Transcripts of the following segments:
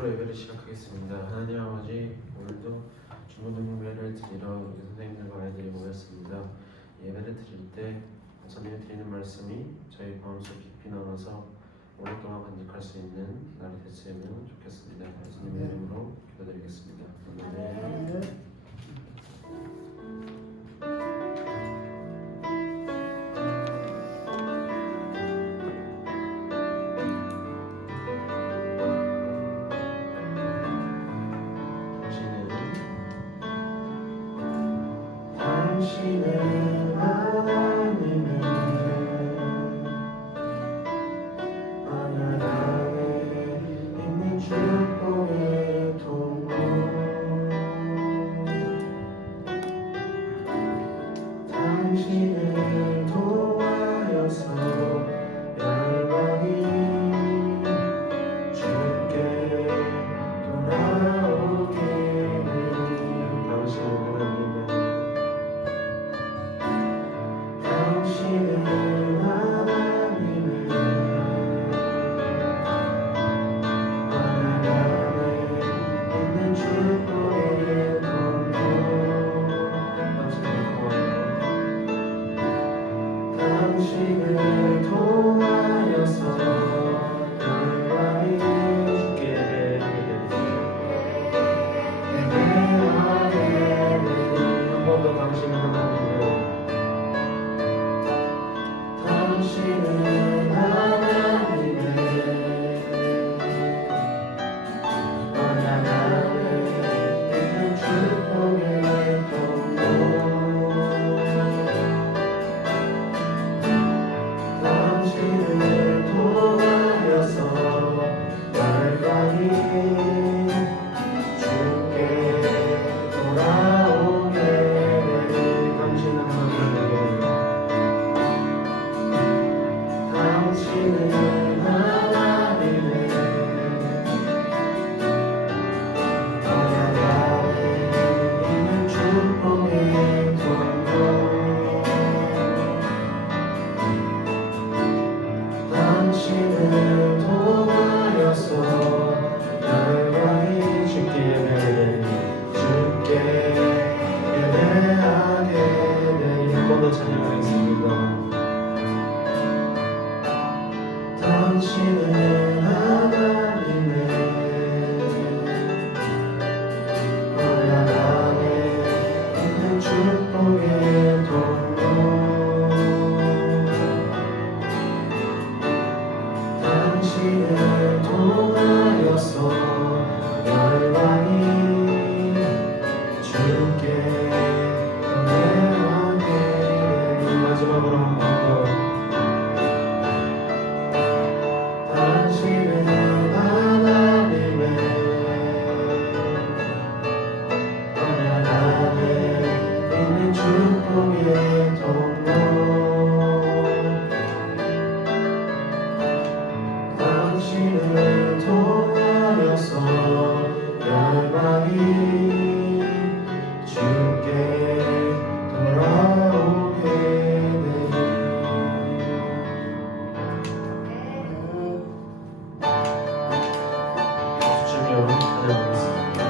기도로 예배를 시작하겠습니다. 하나님 아버지, 오늘도 중고등배를 드리러 우리 선생님들과 아이들이 모였습니다. 예배를 드릴 때 선생님이 드리는 말씀이 저희 마음속 깊이 남아서 오랫동안 간직할 수 있는 날이 됐으면 좋겠습니다. 예수님의 이름으로 기도드리겠습니다. 아멘. 당신은 하나님의 하늘 안에 있는 축복의 통로 당신을 도와여서 열방이 주께 돌아오게 당신은 하나님의 하늘 안에 있는 축복의 통로 당신을 도와여서 열방이 주께 예배하게 되니 한 번 더 당신은 하나님의 당신은 하나님의 하늘 안에 있는 축복의 통로 당신을 도와여서 열방이 주께 돌아오게 되니 당신은 하나님의 당신은 하나님의 하늘 안에 있는 축복의 통로 당신을 도와여서 열방이 주께 예배하게 되니 한 번 더 찬양하겠습니다. 당신은 하나님의 하늘 안에 있는 축복의 통로 당신을 도와여서 열방이 주께 예배하게 되니 마지막으로 한 번 더 당신은 하나님의 하늘 안에 있는 축복의 통로 당신을 도와여서 열방이 주께 돌아오게 되니 주여 찬양하겠습니다.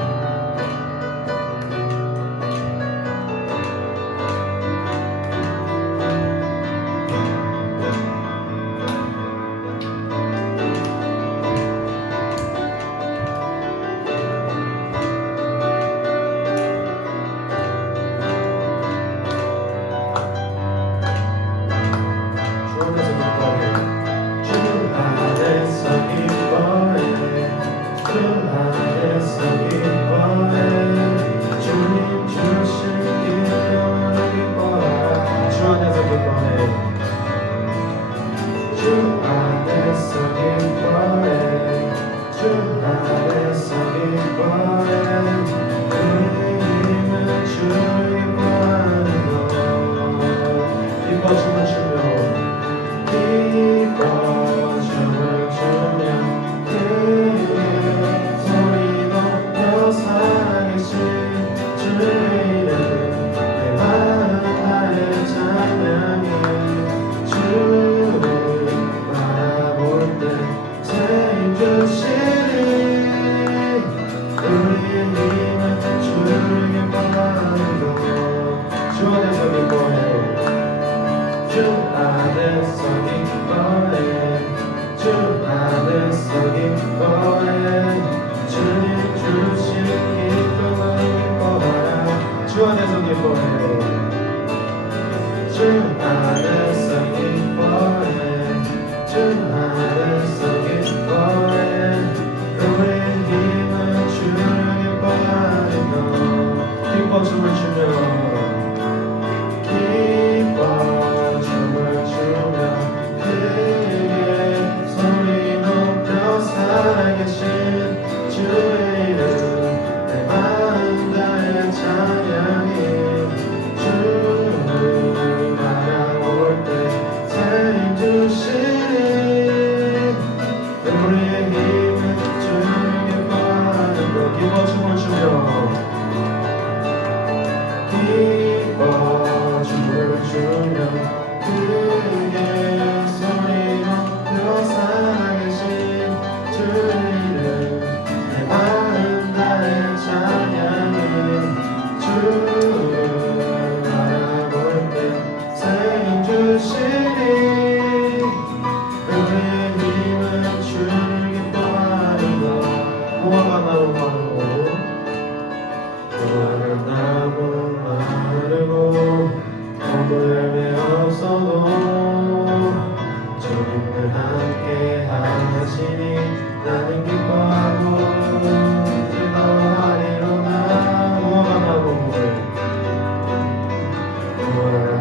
주 안에서 기뻐해 주 안에서 기뻐해 주 안에서 기뻐해 주님 주신 기쁨을 기뻐하라 주 안에서 기뻐해 주 안에서 기뻐해 주 안에서 기뻐해 우리의 힘은 주를 기뻐하는 것 기뻐 춤을 추며 기뻐 춤을 추며 크게 소리 높여 살아계신 주의 이름 내 마음 다해 찬양해 주를 바라볼 때 세임 주시니 우리의 힘은 주를 기뻐하는 것 기뻐 춤을 추며 기뻐 춤을 추며 크게 소리 높여 살아계신 주의 이름 내 마음 다해 찬양해 주를 바라볼 때 세임 주시니 우리의 힘은 주를 기뻐하는 것 무화과 나무 마르고 포도 열매 없어도 주님을 함께 하시니 나는 기뻐하고 즐거워하리로다 무화과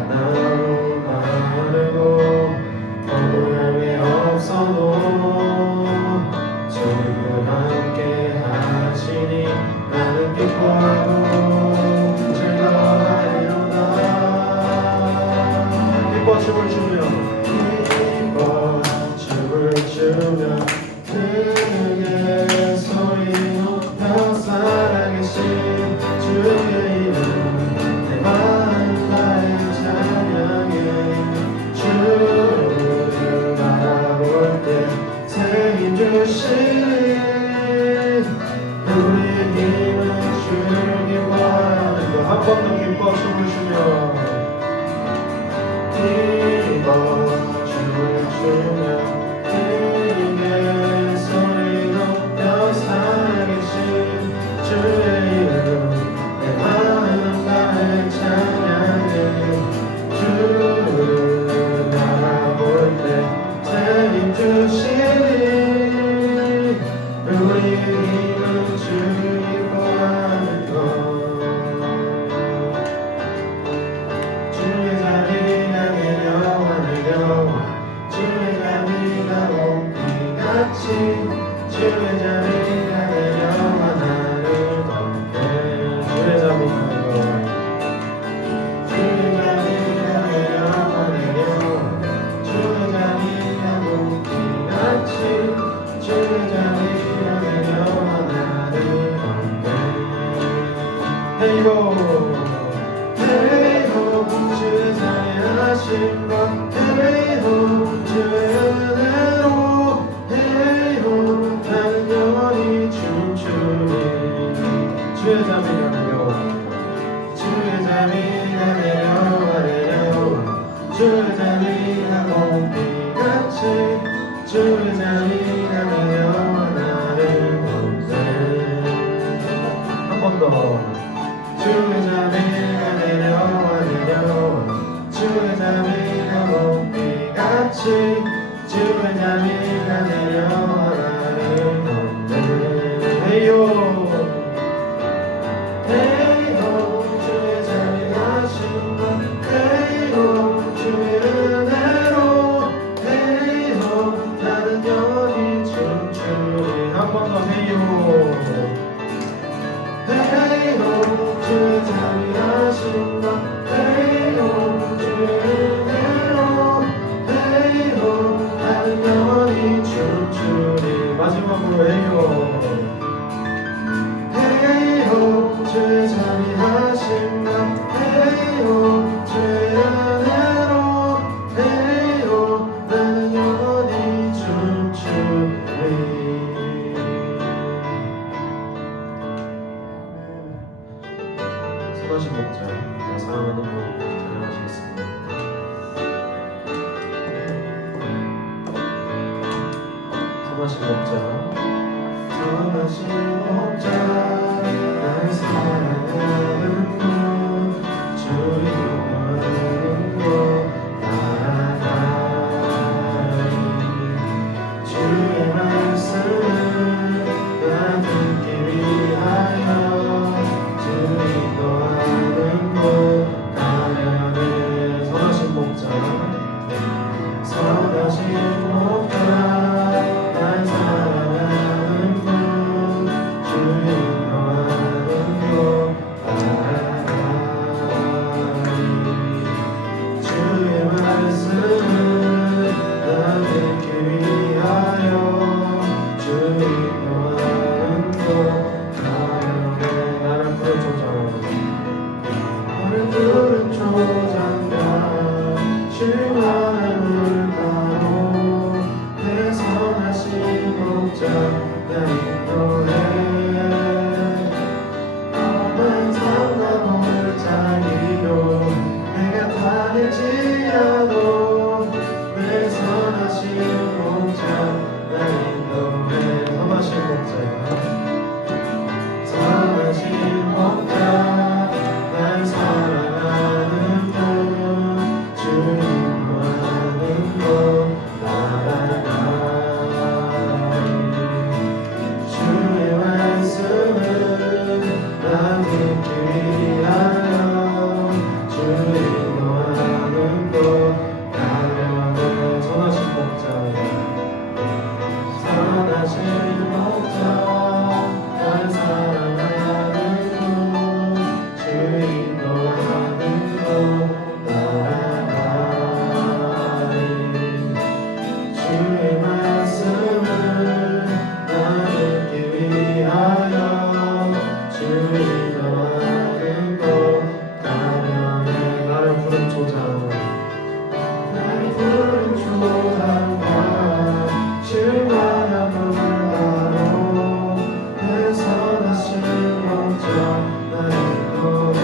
나무 마르고 포도 열매 없어도 주님을 함께 하시니 나는 기뻐하고 즐거워하리로다 기뻐 춤을 추며 기뻐 춤을 추며 크게 소리 높여 살아계신 주의 이름 내 마음 다해 찬양해 주를 바라볼 때 세임 주시니 우리의 힘은 주를 기뻐하는 것 한 번 더 기뻐 춤을 추며 기뻐 춤을 추며 크게 소리 높여 살아계신 주의 이름 내 마음 다해 찬양해 주를 바라볼 때 세임 주시니 우리의 힘은 주를 기뻐하는 것 주의 자비가 내려와 내려와 주의 자비가 봄비같이 주의 자비가 내려와 나를 덮게 주의 자비가 내려와 내려와 주의 자비가 봄비같이 주의 자비가 내려와 나를 덮게 헤이호 헤이호 주의 사랑하신 것 헤이호 주의 은혜로 헤이호 나는 영원히 춤추리 주의 자비가 내려와 주의 자비가 내려와 내려와 주의 자비가 봄비같이 주의 자비가 내려와 나를 덮네 한 번 더 주의 자비가 내려와 내려와 주의 자비가 봄비같이 주의 자비가 내려와 나를 덮네 헤이호 헤이호 주의 자비하신 것 헤이호 주의 은혜로 헤이호 나는 영원히 춤추리 한 번 더 헤이호 헤이호 주의 자비하신 것 헤이호 주의 은혜로 헤이호 나는 영원히 춤추리 마지막으로 헤이호 헤이호 주의 자비하신 것 헤이호 주의 은혜로 헤이호 나는 영원히 춤추리 선하신 목자 내가 사랑하는 분 선하신 목자 선하신 목자 날 사랑하는 분 주의 인도하는 곳 나아가리 주의 말씀을 나 듣기 위하여 주의 인도하는 곳 가려는 선하신 목자 선하신 목자 날 사랑하는 분 주의 인도하는 곳 나아가리 주의 말씀을 나 듣기 위하여 주의 인도하는 곳 가려네 나를 부른 조장과 실망한 물가로 내 선하신 목자 나 인도해 험한 상담을 자기로 내가 다닐지라도 내 선하신 목자 나 인도해 선하신 목자 선하신 목자 날 사랑하는 분 주의 인도하는 곳 나아가리 주의 말씀을 나 듣기 위하여 주의 인도하는 곳 가려네 선하신 목자 선하신 목자 날 사랑하는 분 주의 인도하는 곳 나아가리 주의 말씀을 나 듣기 위하여 주의 인도하는 곳 가려네 나를 부른 조장 날 부른 조장과 실망한 물가로 내 선하신 목자 나 인도해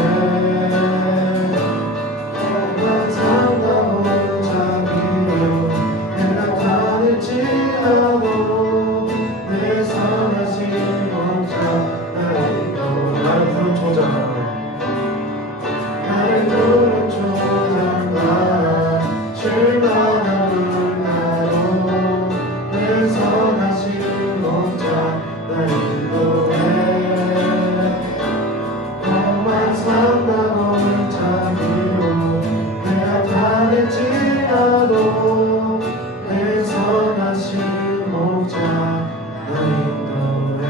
험한 상담을 자기로 내가 다닐지라도 내 선하신 목자 나 인도해 나를 부른 조장 나를 부른 조장과 실망한 물가로 내 선하신 목자 나 인도해 험한 상담을 자기로 내가 다닐지라도 내 선하신 목자 나 인도해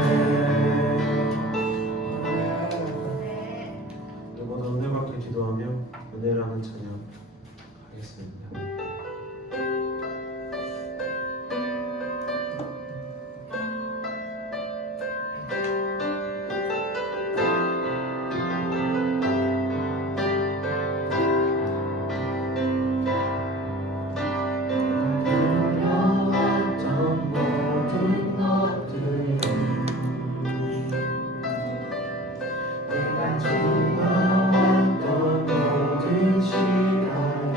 누구도 은혜받게 기도하며 은혜라는 찬양 하겠습니다. 두려웠던 모든 것들이 내가 두려웠던 모든 시간이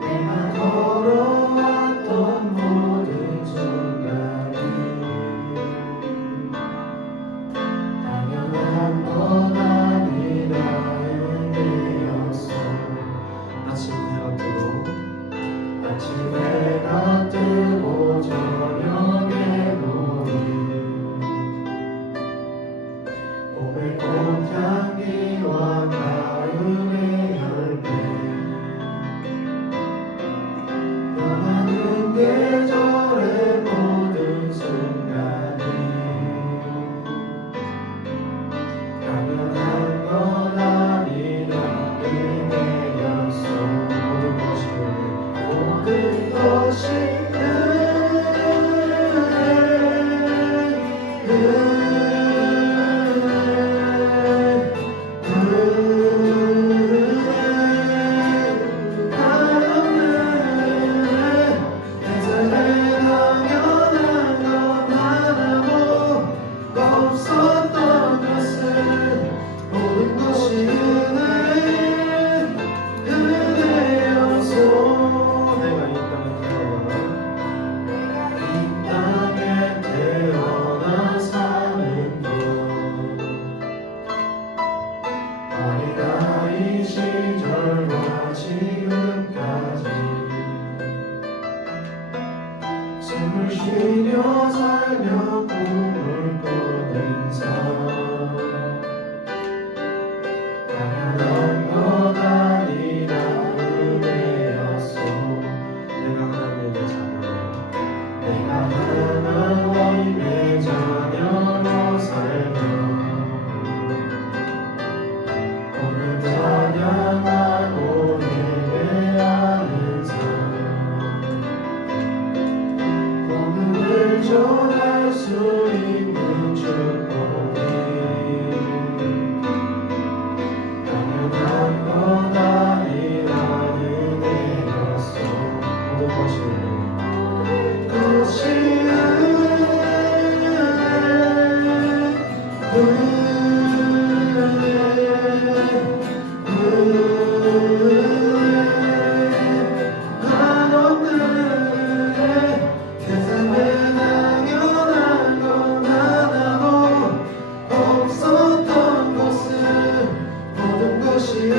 내가 걸어왔던 모든 순간이 당연한 건 아니라 은혜였어 아침 해가 뜨고 아침 해가 뜨고 저녁에 노을 봄의 꽃향기와 가을의 열매 변하는 계절의 모든 순간이 당연한 건 아니라 은혜였어 모든 것이 없었던 것은 모든 것이 은혜였소 내가 이 땅을 아니다 이 시절과 지금까지 숨을 쉬며 살며 꿈을 꾸는 삶 당연한 것 아니라 은혜였소 내가 하나님의 자녀 내가 하나님의 자녀로 살며 오늘 찬양하고 예배하는 삶 복음을 전할 수 있는 축복이 당연한 것 아니라 은혜였어 모든 것이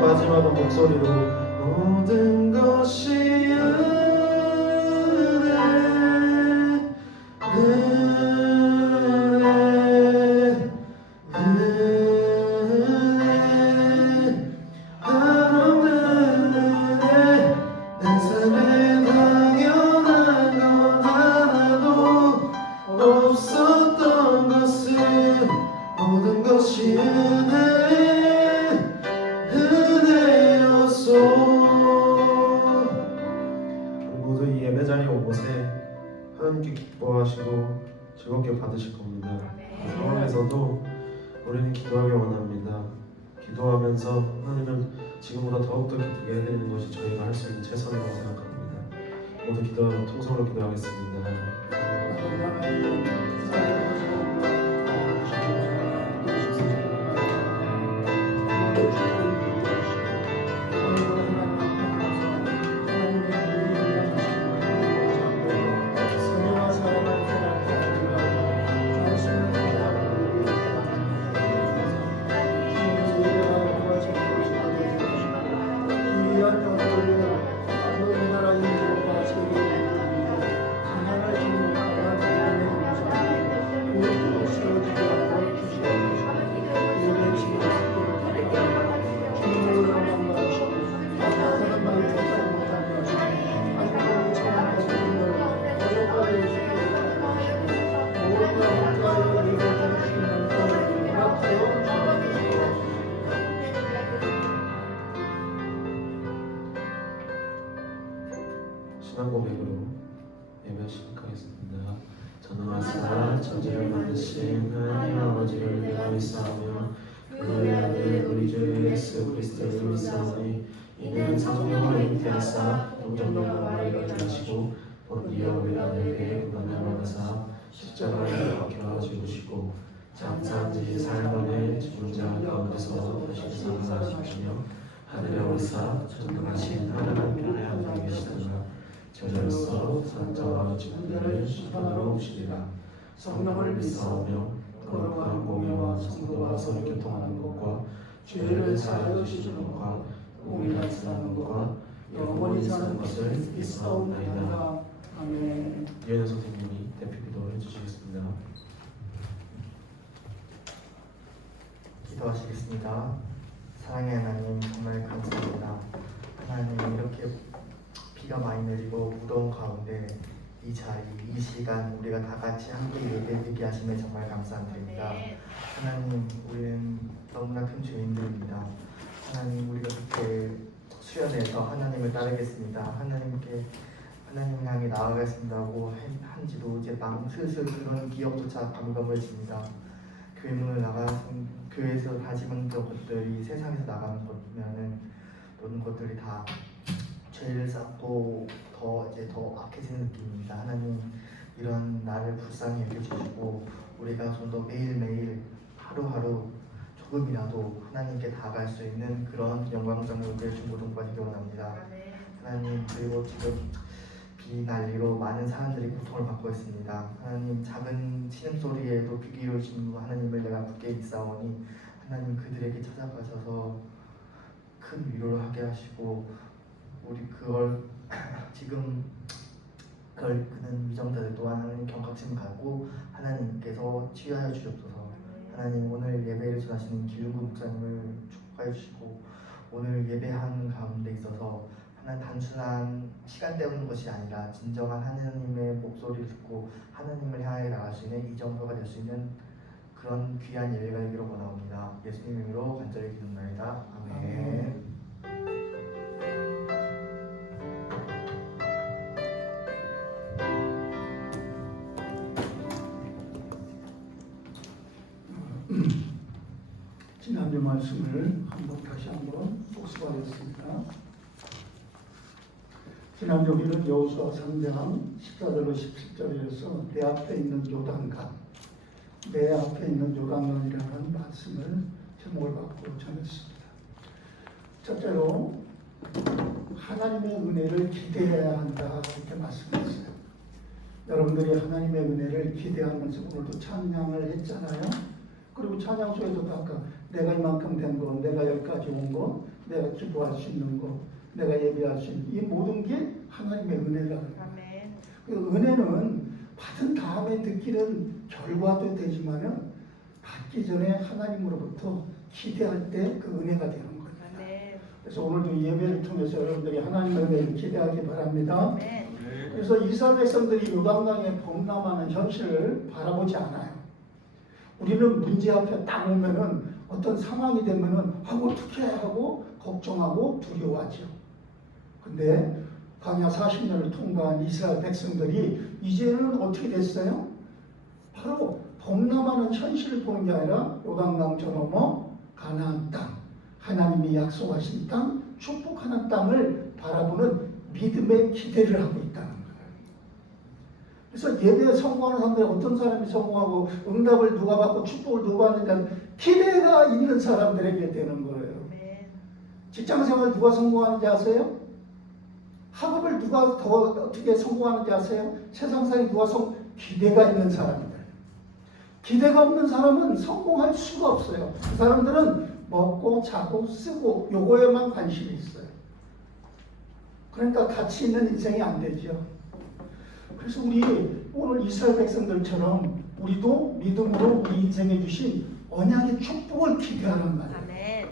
마지막은 목소리로 모든 것이 은혜 하나는 은혜 내 삶에 당연한 건 하나도 없었던 것을 모든 것이 은혜였소 우리 모두 이 예배 자리에 온 곳에 하나님께 기뻐하시고 즐겁게 받으실 겁니다. 그 상황에서도 우리는 기도하기 원합니다. 기도하면서 하나님을 지금보다 더욱더 기쁘게 해드리는 것이 저희가 할 수 있는 최선이라고 생각합니다. 모두 기도하고 통성으로 기도하겠습니다. 신앙 고백으로 예배 시작하겠습니다. 전능하사 천지를 만드신 하나님 아버지를 내가 믿사오며 그의 아들 우리 주 예수 그리스도를 믿사오니 이는 성령으로 잉태하사 동정녀와 마리아를 낳으시고 본디오 빌라도에게 고난을 받으사 십자가에 박혀 죽으시고 장사한 지 사흘 만에 죽은 자 가운데서 다시 살아나시며 하늘에 오르사 전능하신 하나님의 하늘에 계시다가 저자로서 산자와 죽은자를 심판하러 오시리라. 성령을 믿사오며 거룩한 공의와 성도와 서로 교통하는 것과 죄를 사하여 주시는 것과 공의를 사는 것과 영원히 사는 것을 믿사옵나이다. 아멘. 유현 선생님이 대표 기도를 해주시겠습니다. 기도하시겠습니다. 사랑의 하나님 정말 감사합니다. 하나님 이렇게 비가 많이 내리고 무더운 가운데 이 자리, 이 시간 우리가 다 같이 함께 예배드리게 하심에 정말 감사드립니다. 하나님 우리는 너무나 큰 죄인들입니다. 하나님 우리가 그렇게 수련해서 하나님을 따르겠습니다. 하나님 향해 나아가겠습니다고 한지도 이제 슬슬 그런 기억조차 감감을 집니다. 교회 문을 교회에서 다짐한 것들이 세상에서 나가는 것면은 모든 것들이 다 죄를 쌓고 더 악해지는 느낌입니다. 하나님 이런 나를 불쌍히 여겨주시고 우리가 좀 더 매일매일 하루하루 조금이라도 하나님께 다가갈 수 있는 그런 영광스러운 우리의 중고등부가 되기 원합니다. 하나님 그리고 지금 비 난리로 많은 사람들이 고통을 받고 있습니다. 하나님 작은 신음소리에도 귀 기울이신 하나님을 내가 굳게 믿사오니 하나님 그들에게 찾아가셔서 큰 위로를 하게 하시고 우리 그걸 지금 그는 위정자들 또한 하나님 경각심 갖고 하나님께서 치유하여 주옵소서. 하나님 오늘 예배를 전하시는 기윤구 목사님을 축복하여 주시고 오늘 예배하는 가운데 있어서 하나님 단순한 시간 때우는 것이 아니라 진정한 하나님의 목소리를 듣고 하나님을 향해 나갈 수 있는 이 정도가 될 수 있는 그런 귀한 예배가 되기를 원하옵니다. 예수님 이름으로 간절히 기도합니다. 아멘. 지난주 말씀을 다시 한번 복습하겠습니다. 지난주 우리는 여호수아 3장 14절로 17절에서 내 앞에 있는 요단강, 내 앞에 있는 요단강이라는 말씀을 제목을 갖고 전했습니다. 첫째로 하나님의 은혜를 기대해야 한다 이렇게 말씀했어요. 여러분들이 하나님의 은혜를 기대하면서 오늘도 찬양을 했잖아요. 그리고 찬양 속에서도 아까 내가 이만큼 된 거, 내가 여기까지 온 거, 내가 기도할 수 있는 거, 내가 예배할 수 있는 이 모든 게 하나님의 은혜라는 거예요. 그 은혜는 받은 다음에 느끼는 결과도 되지만은 받기 전에 하나님으로부터 기대할 때 그 은혜가 되는 거예요. 그래서 오늘도 예배를 통해서 여러분들이 하나님의 은혜를 기대하기 바랍니다. 그래서 이스라엘 백성들이 요단강에 범람하는 현실을 바라보지 않아요. 우리는 문제 앞에 딱 오면은 어떤 상황이 되면은 어떻게 하고 걱정하고 두려워하죠. 근데 광야 40년을 통과한 이스라엘 백성들이 이제는 어떻게 됐어요? 바로 범람하는 현실을 보는 게 아니라 요단강 저 넘어 가나안 땅, 하나님이 약속하신 땅, 축복하는 땅을 바라보는 믿음의 기대를 하고 있다는 거예요. 그래서 예배에 성공하는 사람들이 어떤 사람이 성공하고 응답을 누가 받고 축복을 누가 받느냐 기대가 있는 사람들에게 되는 거예요. 직장생활 누가 성공하는지 아세요? 학업을 누가 더 어떻게 성공하는지 아세요? 세상사에 누가 기대가 있는 사람들. 기대가 없는 사람은 성공할 수가 없어요. 그 사람들은 먹고 자고 쓰고 요거에만 관심이 있어요. 그러니까 가치 있는 인생이 안 되죠. 그래서 우리 오늘 이스라엘 백성들처럼 우리도 믿음으로 우리 인생에 주신 언약의 축복을 기대하는 말이에요. 아멘.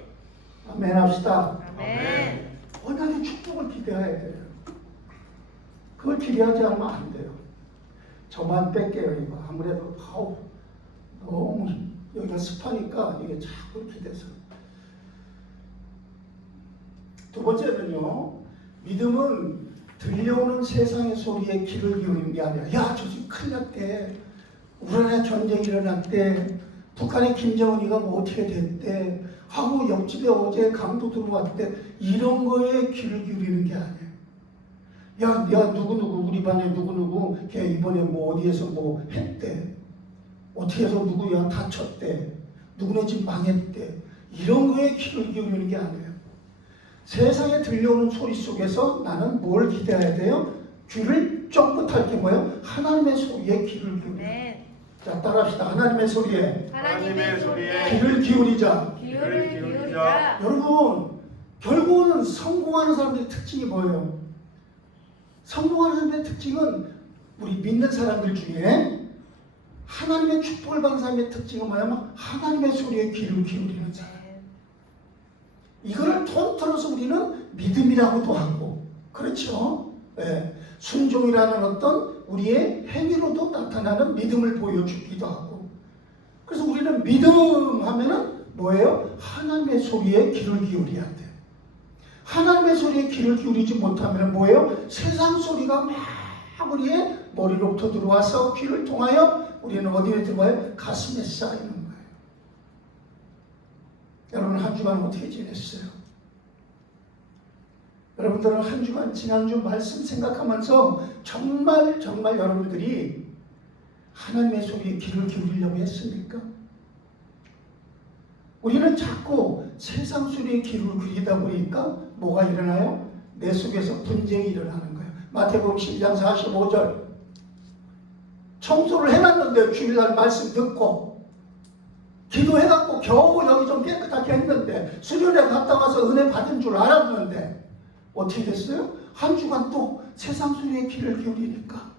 아멘 합시다. 아멘. 언약의 축복을 기대해야 돼요. 그걸 기대하지 않으면 안 돼요. 저만 뺄게요. 이거 아무래도 너무 여기가 습하니까 이게 자꾸 이렇게 돼서. 두 번째는요, 믿음은 들려오는 세상의 소리에 귀를 기울이는 게 아니라 야 저 지금 큰일 났대, 우리나라에 전쟁이 일어났대, 북한의 김정은이가 뭐 어떻게 됐대 하고 옆집에 어제 강도 들어왔대, 이런 거에 귀를 기울이는 게 아니에요. 야 누구누구 우리 반에 누구누구 걔 이번에 뭐 어디에서 뭐 했대, 어떻게 해서 누구야 다쳤대, 누구네 집 망했대, 이런 거에 귀를 기울이는 게 아니에요. 세상에 들려오는 소리 속에서 나는 뭘 기대해야 돼요? 귀를 쫑긋할 게 뭐예요? 하나님의 소리에 귀를 기울이자. 네. 자, 따라합시다. 하나님의 소리에 하나님의 소리에 귀를 기울이자. 귀를 기울이자. 여러분, 결국은 성공하는 사람들의 특징이 뭐예요? 성공하는 사람들의 특징은 우리 믿는 사람들 중에 하나님의 축복을 받는 사람의 특징은 뭐냐면 하나님의 소리에 귀를 기울이는 사람. 이거를 통틀어서 우리는 믿음이라고도 하고, 그렇죠? 네. 순종이라는 어떤 우리의 행위로도 나타나는 믿음을 보여주기도 하고. 그래서 우리는 믿음 하면은 뭐예요? 하나님의 소리에 귀를 기울여야 돼요. 하나님의 소리에 귀를 기울이지 못하면 뭐예요? 세상 소리가 막 우리의 머리로부터 들어와서 귀를 통하여 우리는 어디에 들어와요? 가슴에 쌓이는 거예요. 여러분 한 주간 어떻게 지냈어요? 여러분들은 한 주간 지난주 말씀 생각하면서 정말 여러분들이 하나님의 소리에 귀를 기울이려고 했습니까? 우리는 자꾸 세상 소리에 귀를 기울이다 보니까 뭐가 일어나요? 내 속에서 분쟁이 일어나는 거예요. 마태복음 12장 45절. 청소를 해놨는데 주일날 말씀 듣고 기도해갖고 겨우 여기 좀 깨끗하게 했는데 수련회 갔다 와서 은혜 받은 줄 알았는데 어떻게 됐어요? 한 주간 또 세상 소리에 귀를 기울이니까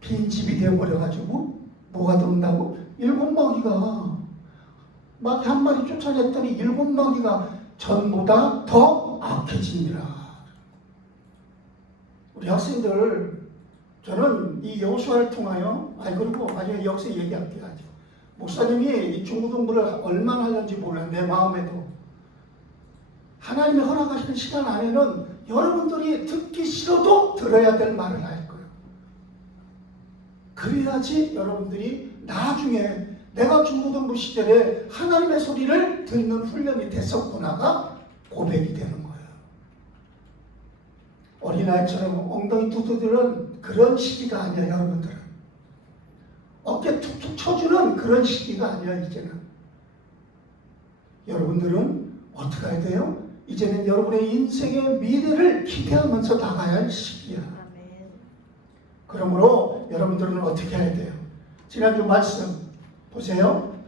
빈집이 되어버려가지고 뭐가 들어온다고? 7마귀가 마귀 한 마리 쫓아냈더니 7마귀가 전보다 더 악해지니라. 우리 학생들, 저는 이 여호수아를 통하여 그리고 나중에 역사 얘기할게요. 목사님이 이 중고 공부를 얼마나 하는지 몰라요. 내 마음에도 하나님이 허락하시는 시간 안에는 여러분들이 듣기 싫어도 들어야 될 말을 할 거예요. 그래야지 여러분들이 나중에 내가 중고등부 시절에 하나님의 소리를 듣는 훈련이 됐었구나가 고백이 되는 거예요. 어린아이처럼 엉덩이 두드리는 그런 시기가 아니야. 여러분들은 어깨 툭툭 쳐주는 그런 시기가 아니야. 이제는 여러분들은 어떻게 해야 돼요? 이제는 여러분의 인생의 미래를 기대하면서 나가야 할 시기야. 그러므로 여러분들은 어떻게 해야 돼요? 지난주 말씀 보세요.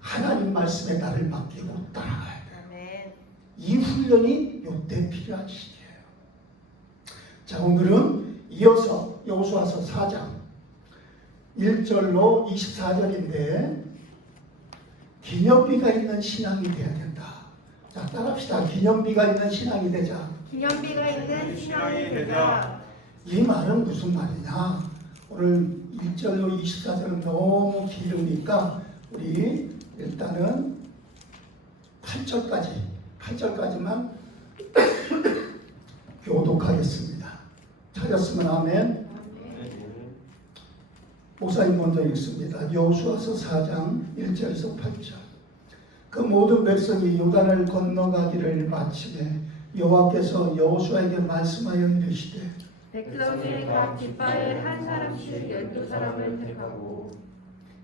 하나님 말씀에 나를 맡기고 따라가야 돼요. 이 훈련이 요때 필요한 시기예요. 자, 오늘은 이어서 여호수아서 4장 1절로 24절인데 기념비가 있는 신앙이 돼야 된다. 자, 따라합시다. 기념비가 있는 신앙이 되자. 기념비가 있는 신앙이 되자. 이 말은 무슨 말이냐? 오늘 1절로 24절은 너무 길으니까 우리 일단은 8절까지만 교독하겠습니다. 찾았으면 아멘. 목사님 먼저 읽습니다. 여호수아서 4장 1절에서 8절. 그 모든 백성이 요단을 건너가기를 마치매 여호와께서 여호수아에게 말씀하여 이르시되 백성이 각 깃발을 한 사람씩 12사람을 택하고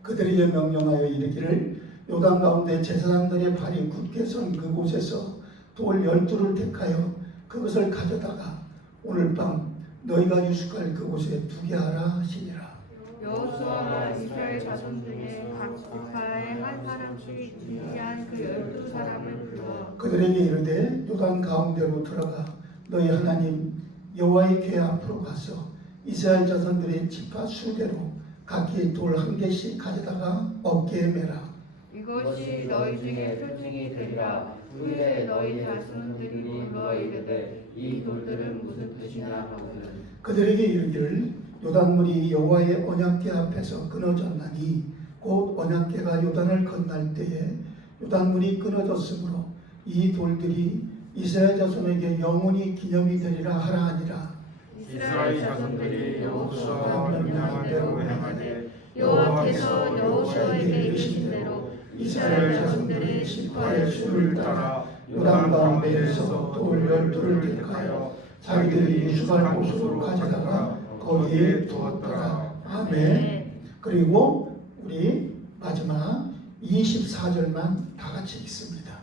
그들에게 명령하여 이르기를 요단 가운데 제사장들의 발이 굳게 선 그곳에서 돌 12를 택하여 그것을 가져다가 오늘 밤 너희가 유숙할 그곳에 두게 하라 하시니라. 여호수아가 이스라엘 자손 중에 각 지파에 한 사람씩 준비한 그 12사람을 불러 그들에게 이르되 요단 가운데로 들어가 너희 하나님 여호와의 궤 앞으로 가서 이스라엘 자손들의 지파 수대로 각기 돌 1개씩 가져다가 어깨에 매라. 이것이 너희 중에 표징이 되리라. 후에 너희 자손들이 물어 이르되 이 돌들은 무슨 뜻이냐 하거든. 그들에게 이르기를 요단물이 여호와의 언약궤 앞에서 끊어졌나니 곧 언약궤가 요단을 건널 때에 요단물이 끊어졌으므로 이 돌들이 이스라엘 자손에게 영원히 기념이 되리라 하라 하니라. 이스라엘 자손들이 여호수아가 명령한 대로 행하되 여호와께서 여호수아에게 이르신 대로 이스라엘 자손들의 지파의 수를 따라 요단 가운데에서 돌 12를 택하여 자기들이 유숙할 곳으로 가져다가 거기에 두었더라. 아멘. 그리고 우리 마지막 24절만 다 같이 읽습니다.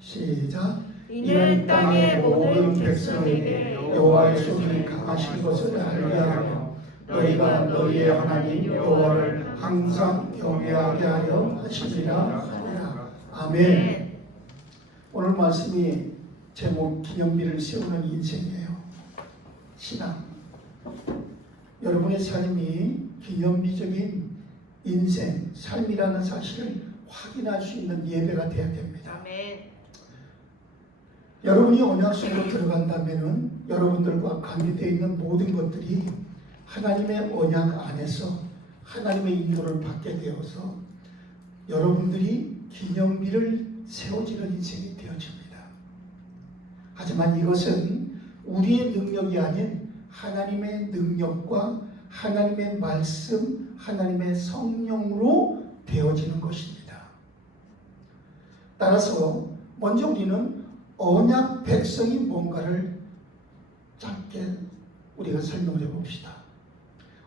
시작. 이는 땅의 모든 백성에게 여호와의 손이 강하신 것을 알게 하며 너희가 너희의 하나님 여호와를 항상 경외하게 하려 하시리라 하니라. 아멘. 오늘 말씀이 제목 기념비를 세우는 인생이에요. 신앙. 여러분의 삶이 기념비적인 인생, 삶이라는 사실을 확인할 수 있는 예배가 되어야 됩니다. 아멘. 여러분이 언약 속으로 들어간다면은 여러분들과 관계되어 있는 모든 것들이 하나님의 언약 안에서 하나님의 인도를 받게 되어서 여러분들이 기념비를 세워지는 인생이 되어집니다. 하지만 이것은 우리의 능력이 아닌 하나님의 능력과 하나님의 말씀, 하나님의 성령으로 되어지는 것입니다. 따라서 먼저 우리는 언약 백성이 뭔가를 짧게 우리가 설명을 해봅시다.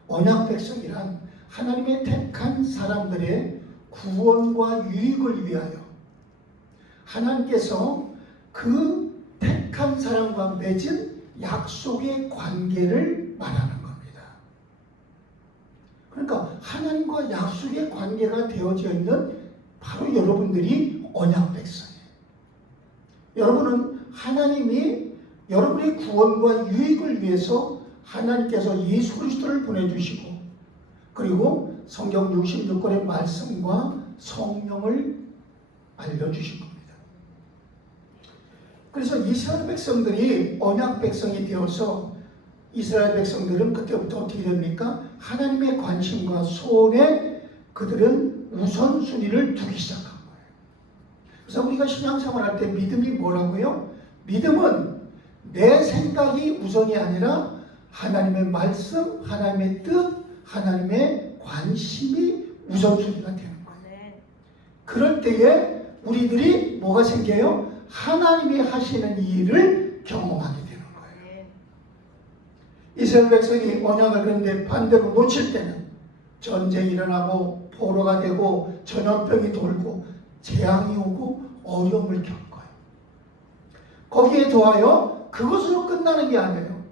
언약 백성이란 하나님의 택한 사람들의 구원과 유익을 위하여 하나님께서 그 택한 사람과 맺은 약속의 관계를 말하는 겁니다. 그러니까 하나님과 약속의 관계가 되어져 있는 바로 여러분들이 언약 백성이에요. 여러분은 하나님이 여러분의 구원과 유익을 위해서 하나님께서 예수 그리스도를 보내주시고 그리고 성경 66권의 말씀과 성령을 알려주신 겁니다. 그래서 이스라엘 백성들이 언약 백성이 되어서 이스라엘 백성들은 그때부터 어떻게 됩니까? 하나님의 관심과 소원에 그들은 우선순위를 두기 시작한 거예요. 그래서 우리가 신앙생활할 때 믿음이 뭐라고요? 믿음은 내 생각이 우선이 아니라 하나님의 말씀, 하나님의 뜻, 하나님의 관심이 우선순위가 되는 거예요. 그럴 때에 우리들이 뭐가 생겨요? 하나님이 하시는 일을 경험하게 되는 거예요. 이스라엘 백성이 언약을 그런데 반대로 놓칠 때는 전쟁이 일어나고 포로가 되고 전염병이 돌고 재앙이 오고 어려움을 겪어요. 거기에 더하여 그것으로 끝나는 게 아니에요.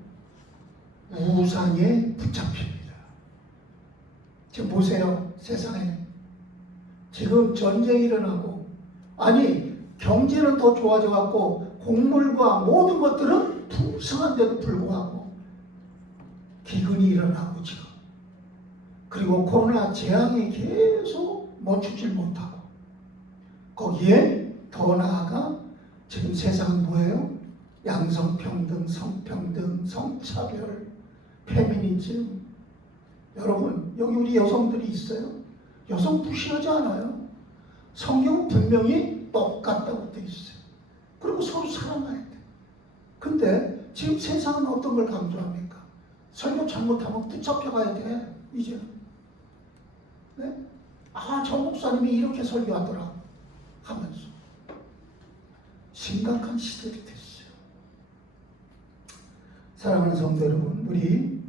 우상에 붙잡힙니다. 지금 보세요. 세상에 지금 전쟁이 일어나고 아니 경제는 더 좋아져 갖고 곡물과 모든 것들은 풍성한데도 불구하고 기근이 일어나고 지금 그리고 코로나 재앙이 계속 멈추질 못하고 거기에 더 나아가 지금 세상은 뭐예요? 양성평등, 성평등, 성차별, 페미니즘. 여러분 여기 우리 여성들이 있어요. 여성 무시하지 않아요. 성경은 분명히 똑같다고 되어 있어요. 그리고 서로 사랑해야 돼. 근데 지금 세상은 어떤 걸 강조합니까? 설교 잘못하면 붙잡혀가야 돼. 이제 네? 아, 저 목사님이 이렇게 설교하더라 하면서 심각한 시절이 됐어요. 사랑하는 성도 여러분, 우리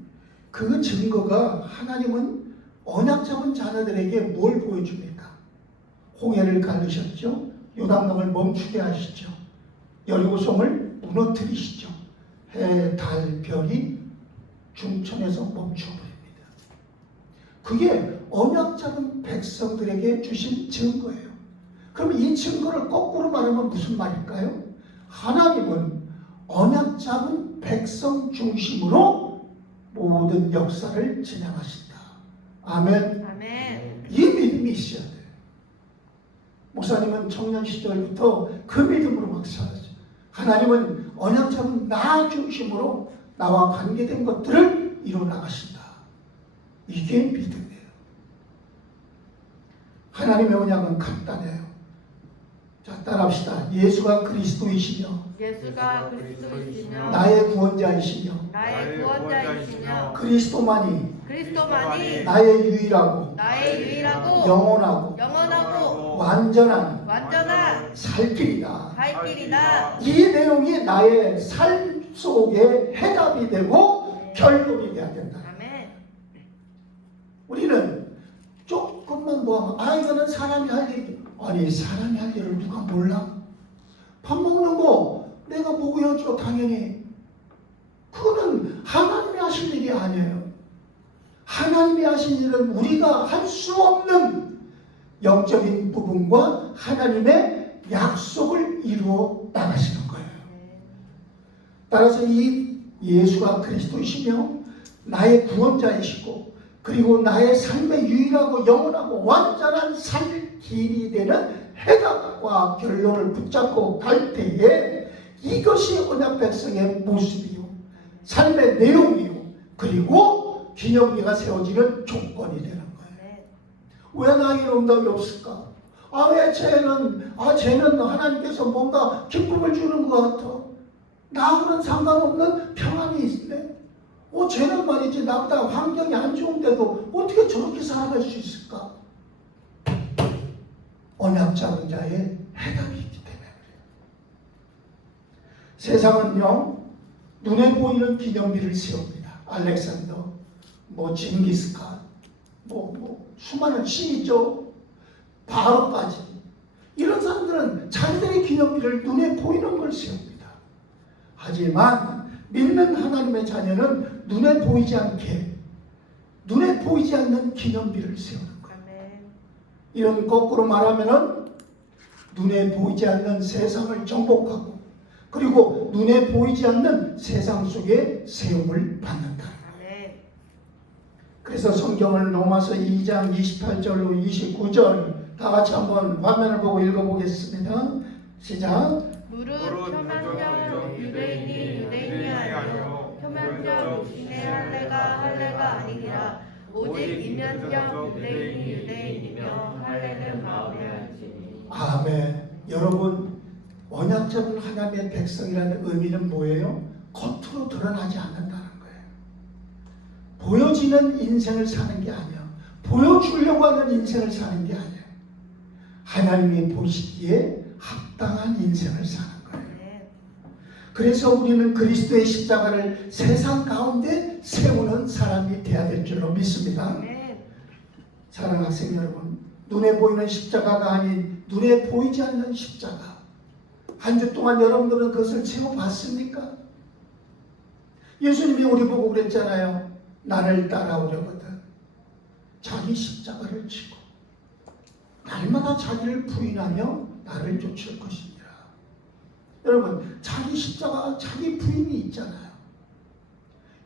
그 증거가 하나님은 언약 잡은 자녀들에게 뭘 보여줍니까? 홍해를 가르셨죠. 요단강을 멈추게 하시죠. 여리고성을 무너뜨리시죠. 해, 달, 별이 중천에서 멈춰버립니다. 그게 언약 잡은 백성들에게 주신 증거예요. 그럼 이 증거를 거꾸로 말하면 무슨 말일까요? 하나님은 언약 잡은 백성 중심으로 모든 역사를 진행하신다. 아멘. 아멘. 이 믿음이 있어야 돼요. 목사님은 청년 시절부터 그 믿음으로 막 살았어요. 하나님은 언약 잡은 나 중심으로 나와 관계된 것들을 이루어나가신다. 이게 믿음이에요. 하나님의 언약은 간단해요. 자, 따라합시다. 예수가 그리스도이시며 예수가 그리스도이시며 나의 구원자이시며 나의 구원자이시며 그리스도만이 나의 유일하고 유일하고 영원하고 완전한 살 길이다. 길이다. 이 내용이 나의 삶 속에 해답이 되고 결론이 돼야 된다. 아멘. 우리는 조금만 뭐하면 이거는 사람이 할 일이 아니 사람이 할 일을 누가 몰라? 밥 먹는 거 내가 먹어야죠 당연히. 그거는 하나님이 하신 일이 아니에요. 하나님이 하신 일은 우리가 할 수 없는 영적인 부분과 하나님의 약속을 이루어 나가시는 거예요. 따라서 이 예수가 그리스도이시며 나의 구원자이시고 그리고 나의 삶의 유일하고 영원하고 완전한 살 길이 되는 해답과 결론을 붙잡고 갈 때에 이것이 언약 백성의 모습이요 삶의 내용이요 그리고 기념비가 세워지는 조건이 되는 거예요. 왜 나에게 응답이 없을까? 왜 쟤는 하나님께서 뭔가 기쁨을 주는 것 같아. 나하고는 상관없는 평안이 있네. 쟤는 말이지 나보다 환경이 안 좋은데도 어떻게 저렇게 살아갈 수 있을까? 언약 잡은 자의 해답이 있기 때문에 그래요. 세상은요, 눈에 보이는 기념비를 세웁니다. 알렉산더, 징기스칸, 수많은 신이죠. 바로까지. 이런 사람들은 자기들의 기념비를 눈에 보이는 걸 세웁니다. 하지만 믿는 하나님의 자녀는 눈에 보이지 않는 기념비를 세우는 거예요. 이런 거꾸로 말하면은 눈에 보이지 않는 세상을 정복하고 그리고 눈에 보이지 않는 세상 속에 세움을 받는다. 그래서 성경을 로마서 2장 28절로 29절 다 같이 한번 화면을 보고 읽어보겠습니다. 시작. 무릇 표면적 유대인이 유대인이 아니요 표면적 유신의 할례가 아니니라. 오직 이면적 유대인이 유대인이며 할례는 마음에 할지니. 아멘. 여러분, 언약 잡은 하나님의 백성이라는 의미는 뭐예요? 겉으로 드러나지 않는다는 거예요. 보여지는 인생을 사는 게 아니야. 보여주려고 하는 인생을 사는 게 아니야. 하나님이 보시기에 합당한 인생을 사는 거예요. 그래서 우리는 그리스도의 십자가를 세상 가운데 세우는 사람이 되어야 될 줄로 믿습니다. 사랑하는 학생 여러분, 눈에 보이는 십자가가 아닌 눈에 보이지 않는 십자가. 한 주 동안 여러분들은 그것을 세워봤습니까? 예수님이 우리 보고 그랬잖아요. 나를 따라오려거든 자기 십자가를 지고 날마다 자기를 부인하며 나를 쫓을 것이니라. 여러분, 자기 십자가, 자기 부인이 있잖아요.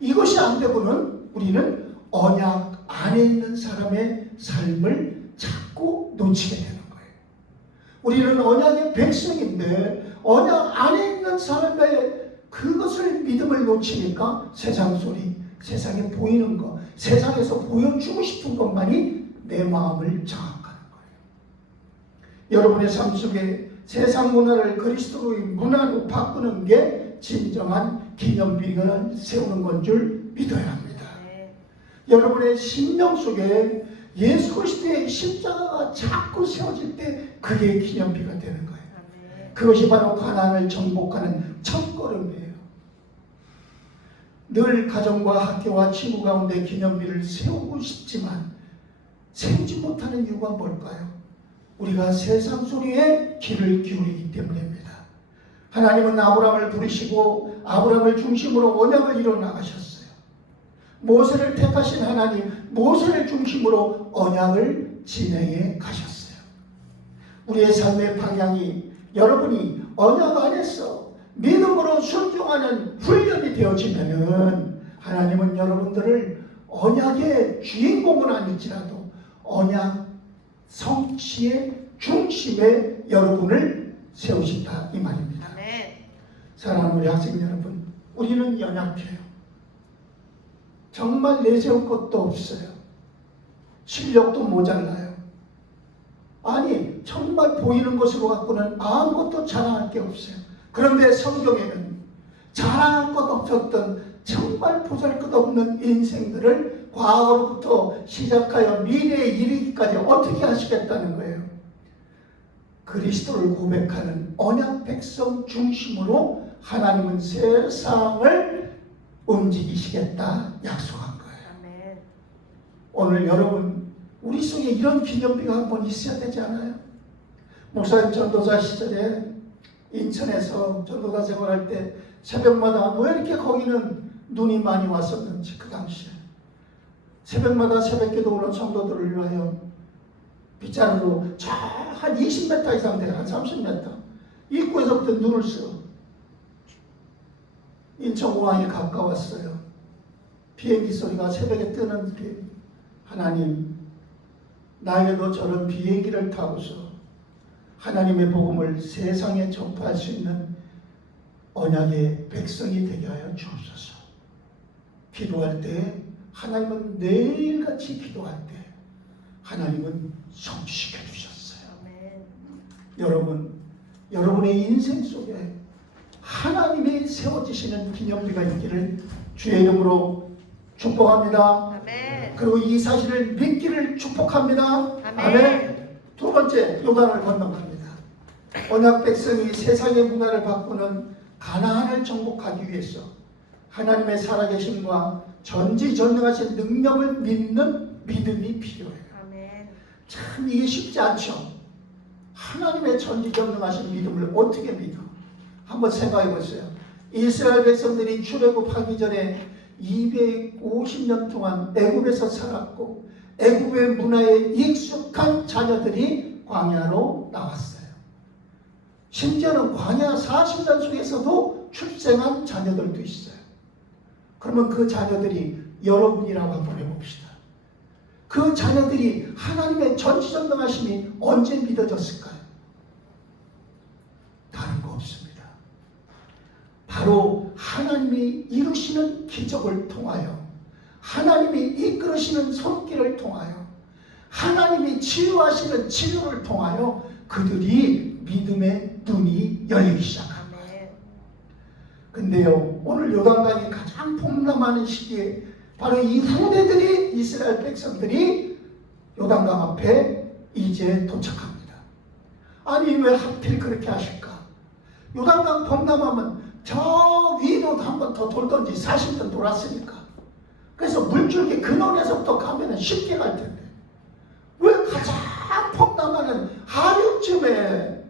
이것이 안 되고는 우리는 언약 안에 있는 사람의 삶을 자꾸 놓치게 되는 거예요. 우리는 언약의 백성인데 언약 안에 있는 사람의 그것을 믿음을 놓치니까 세상 소리, 세상에 보이는 것, 세상에서 보여주고 싶은 것만이 내 마음을 장악하는 거예요. 여러분의 삶 속에 세상 문화를 그리스도의 문화로 바꾸는 게 진정한 기념비를 세우는 건 줄 믿어야 합니다. 여러분의 심령 속에 예수 그리스도의 십자가가 자꾸 세워질 때 그게 기념비가 되는 거예요. 그것이 바로 가나안을 정복하는 첫걸음이에요. 늘 가정과 학교와 친구 가운데 기념비를 세우고 싶지만 세우지 못하는 이유가 뭘까요? 우리가 세상 소리에 귀를 기울이기 때문입니다. 하나님은 아브라함을 부르시고 아브라함을 중심으로 언약을 이뤄 나가셨어요. 모세를 택하신 하나님, 모세를 중심으로 언약을 진행해 가셨어요. 우리의 삶의 방향이 여러분이 언약 안에서 믿음으로 순종하는 훈련이 되어지면은 하나님은 여러분들을 언약의 주인공은 아닐지라도 언약 성취의 중심에 여러분을 세우신다 이 말입니다. 사랑하는 우리 학생 여러분, 우리는 연약해요. 정말 내세울 것도 없어요. 실력도 모자라요. 아니 정말 보이는 것으로 갖고는 아무것도 자랑할 게 없어요. 그런데 성경에는 자랑할 것 없었던 정말 보잘것없는 인생들을 과거로부터 시작하여 미래에 이르기까지 어떻게 하시겠다는 거예요. 그리스도를 고백하는 언약 백성 중심으로 하나님은 세상을 움직이시겠다 약속한 거예요. 오늘 여러분 우리 속에 이런 기념비가 한번 있어야 되지 않아요? 목사님 전도사 시절에 인천에서 전도사 생활할 때 새벽마다 왜 이렇게 거기는 눈이 많이 왔었는지 그 당시에 새벽마다 새벽기도 오는 성도들을 위하여 빗자루로 저 한 20m 이상 돼요. 한 30m 입구에서부터 눈을 써. 인천공항에 가까웠어요. 비행기 소리가 새벽에 뜨는 게 하나님 나에게도 저런 비행기를 타고서 하나님의 복음을 세상에 전파할 수 있는 언약의 백성이 되게 하여 주옵소서. 기도할 때 하나님은 매일같이 기도할 때 하나님은 성취시켜 주셨어요. 여러분, 여러분의 인생 속에 하나님이 세워지시는 기념비가 있기를 주의 이름으로 축복합니다. 아멘. 그리고 이 사실을 믿기를 축복합니다. 아멘. 두 번째, 요단을 건너갑니다. 언약 백성이 세상의 문화를 바꾸는 가나안을 정복하기 위해서 하나님의 살아계심과 전지전능하신 능력을 믿는 믿음이 필요해요. 아멘. 참 이게 쉽지 않죠. 하나님의 전지전능하신 믿음을 어떻게 믿어? 한번 생각해 보세요. 이스라엘 백성들이 출애굽하기 전에 250년 동안 애굽에서 살았고 애굽의 문화에 익숙한 자녀들이 광야로 나왔어요. 심지어는 광야 40년 속에서도 출생한 자녀들도 있어요. 그러면 그 자녀들이 여러분이라고 한번 해봅시다. 그 자녀들이 하나님의 전지전능하심이 언제 믿어졌을까요? 다른 거 없습니다. 바로 하나님이 이루시는 기적을 통하여, 하나님이 이끌으시는 손길을 통하여, 하나님이 치유하시는 치료를 통하여 그들이 믿음의 눈이 열리기 시작합니다. 근데요, 오늘 요단강이 가장 폭람하는 시기에 바로 이 후대들이, 이스라엘 백성들이 요단강 앞에 이제 도착합니다. 아니 왜 하필 그렇게 하실까? 요단강 범람하면 저 위로 한 번 더 돌던지 40년 돌았으니까. 그래서 물줄기 근원에서부터 가면 쉽게 갈 텐데 왜 가장 폭남하는 하류쯤에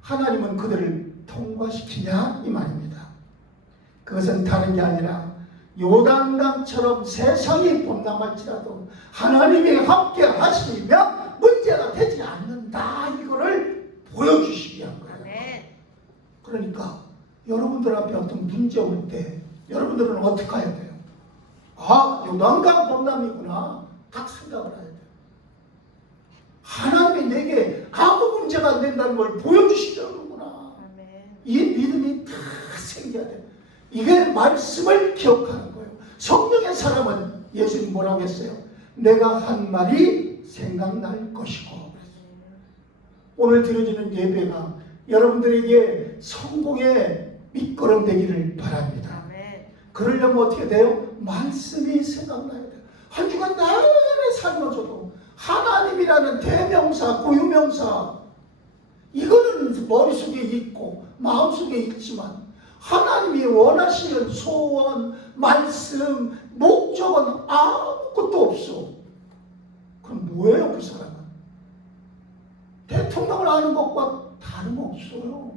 하나님은 그들을 통과시키냐 이 말입니다. 그것은 다른 게 아니라 요단강처럼 세상이 범람할지라도 하나님이 함께 하시면 문제가 되지 않는다, 이거를 보여주시기 위한 거예요. 그러니까 여러분들 앞에 어떤 문제 올 때 여러분들은 어떻게 해야 돼요? 아, 요단강 범람이구나, 딱 생각을 해야 돼요. 하나님이 내게 아무 문제가 안 된다는 걸 보여주시려는구나. 이 믿음이 다 생겨야 돼요. 이게 말씀을 기억하는 거예요. 성령의 사람은 예수님 뭐라고 했어요? 내가 한 말이 생각날 것이고. 오늘 드려지는 예배가 여러분들에게 성공의 밑거름 되기를 바랍니다. 그러려면 어떻게 돼요? 말씀이 생각나야 돼요. 한 주간 내내 살면서도 하나님이라는 대명사, 고유명사, 이거는 머릿속에 있고 마음속에 있지만 하나님이 원하시는 소원, 말씀, 목적은 아무것도 없어. 그럼 뭐예요, 그 사람은? 대통령을 아는 것과 다름없어요.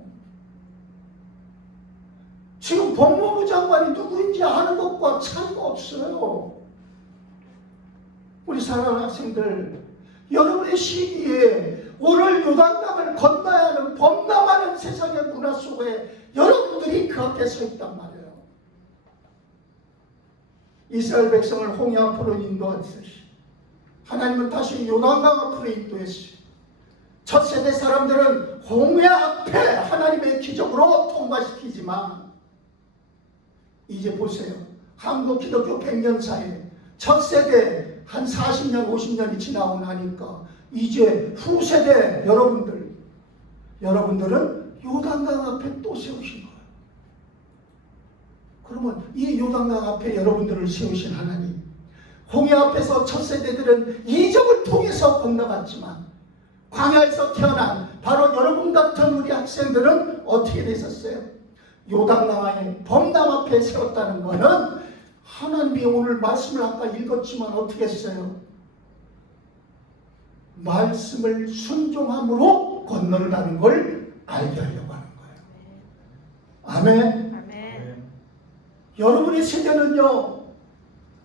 지금 법무부 장관이 누구인지 아는 것과 차이가 없어요. 우리 사랑하는 학생들, 여러분의 시기에 오늘 요단강을 건너야 하는 범람하는 세상의 문화 속에 여러분들이 그 앞에 서 있단 말이에요. 이스라엘 백성을 홍해 앞으로 인도하듯이 하나님은 다시 요단강 앞으로 인도했어요. 첫 세대 사람들은 홍해 앞에 하나님의 기적으로 통과시키지만 이제 보세요. 한국 기독교 100년 사이에 첫 세대 한 40년 50년이 지나고 나니까 이제 후세대 여러분들은 요단강 앞에 또 세우신 거예요. 그러면 이 요단강 앞에 여러분들을 세우신 하나님, 홍해 앞에서 첫 세대들은 이적을 통해서 건너갔지만 광야에서 태어난 바로 여러분 같은 우리 학생들은 어떻게 되셨어요? 요단강의 범람 앞에 세웠다는 것은 하나님이 오늘 말씀을 아까 읽었지만 어떻게 했어요? 말씀을 순종함으로 건너는다는 걸 알게 하려고 하는 거예요. 아멘. 여러분의 세대는요,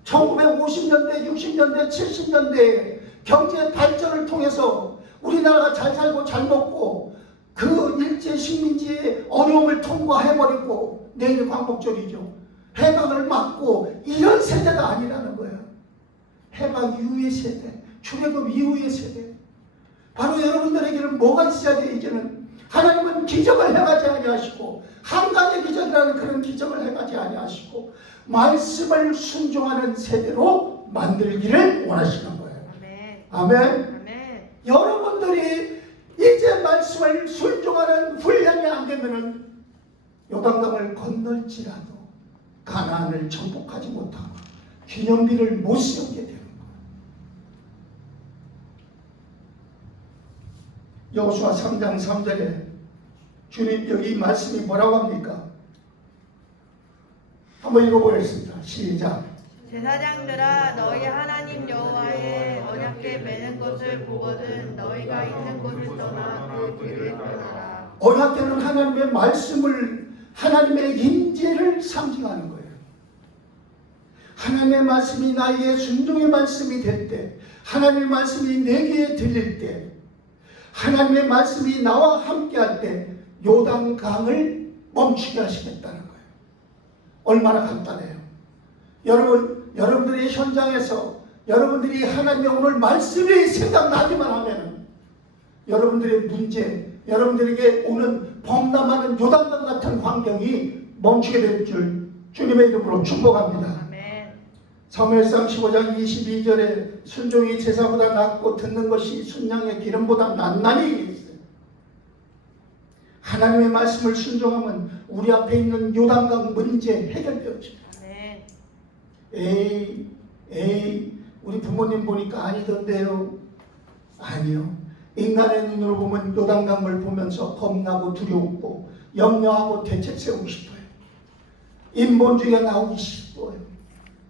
1950년대, 60년대, 70년대 경제 발전을 통해서 우리나라가 잘 살고 잘 먹고 그 일제 식민지의 어려움을 통과해버리고 내일 광복절이죠. 해방을 막고 이런 세대가 아니라는 거예요. 해방 이후의 세대, 출애굽 이후의 세대. 바로 여러분들에게는 뭐가 있어야 돼요? 이제는 하나님은 기적을 행하지 아니하시고 한간의 기적이라는 그런 기적을 행하지 아니하시고 말씀을 순종하는 세대로 만들기를 원하시는 거예요. 아멘. 여러분들이 이제 말씀을 순종하는 훈련이 안 되면은 요단강을 건널지라도 가나안을 정복하지 못하고 기념비를 못 세우게 되는 거예요. 여호수아 3장 3절에 주님 여기 말씀이 뭐라고 합니까? 한번 읽어보겠습니다. 시작. 제사장들아 너희 하나님 여호와의 언약궤 매는 것을 보거든 너희가 있는 곳을 떠나 그 뒤를 떠나라. 언약궤는 하나님의 말씀을, 하나님의 임재를 상징하는 거예요. 하나님의 말씀이 나에게 순종의 말씀이 될 때, 하나님의 말씀이 내게 들릴 때, 하나님의 말씀이 나와 함께할 때 요단강을 멈추게 하시겠다는 거예요. 얼마나 간단해요. 여러분들의 현장에서 여러분들이 하나님의 오늘 말씀이 생각나기만 하면 여러분들의 문제, 여러분들에게 오는 범람하는 요단강 같은 환경이 멈추게 될 줄 주님의 이름으로 축복합니다. 아멘. 사무엘상 15장 22절에 순종이 제사보다 낫고 듣는 것이 순양의 기름보다 낫나니 있어요. 하나님의 말씀을 순종하면 우리 앞에 있는 요단강 문제 해결되어집니다. 아멘. 에이, 우리 부모님 보니까 아니던데요. 아니요. 인간의 눈으로 보면 요단강을 보면서 겁나고 두려웠고 염려하고 대책 세우고 싶어요. 인본주의가 나오기 싶어요.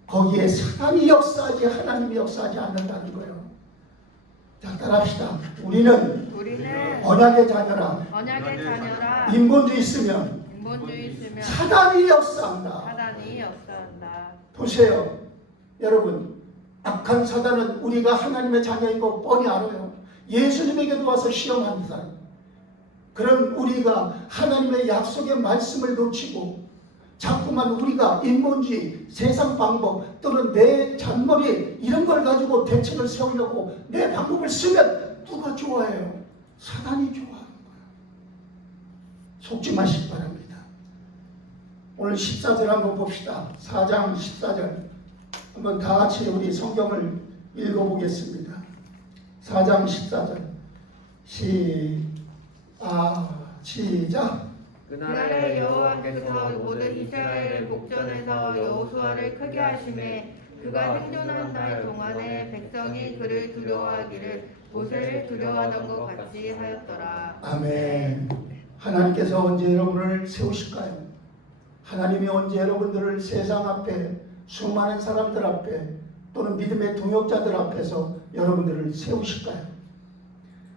거기에 사단이 역사하지 하나님이 역사하지 않는다는 거예요. 자, 따라합시다. 우리는 언약의 자녀라. 언약의 자녀라. 인본주의 있으면 사단이 역사한다. 사단이 역사한다. 보세요. 여러분, 악한 사단은 우리가 하나님의 자녀인 거 뻔히 알아요. 예수님에게도 와서 시험합니다. 그럼 우리가 하나님의 약속의 말씀을 놓치고 자꾸만 우리가 인본주의, 세상 방법 또는 내 잔머리 이런 걸 가지고 대책을 세우려고 내 방법을 쓰면 누가 좋아해요? 사단이 좋아하는 거예요. 속지 마시기 바랍니다. 오늘 14절 한번 봅시다. 4장 14절 한번 다 같이 우리 성경을 읽어보겠습니다. 4장 14절 시작. 그날에 여호와께서 모든 이스라엘을 목전에서 여호수아를 크게 하심에 그가 생존한 날 동안에 백성이 그를 두려워하기를 모세를 두려워하던 것 같이 하였더라. 아멘. 하나님께서 언제 여러분을 세우실까요? 하나님이 언제 여러분들을 세상 앞에 수많은 사람들 앞에 또는 믿음의 동역자들 앞에서 여러분들을 세우실까요?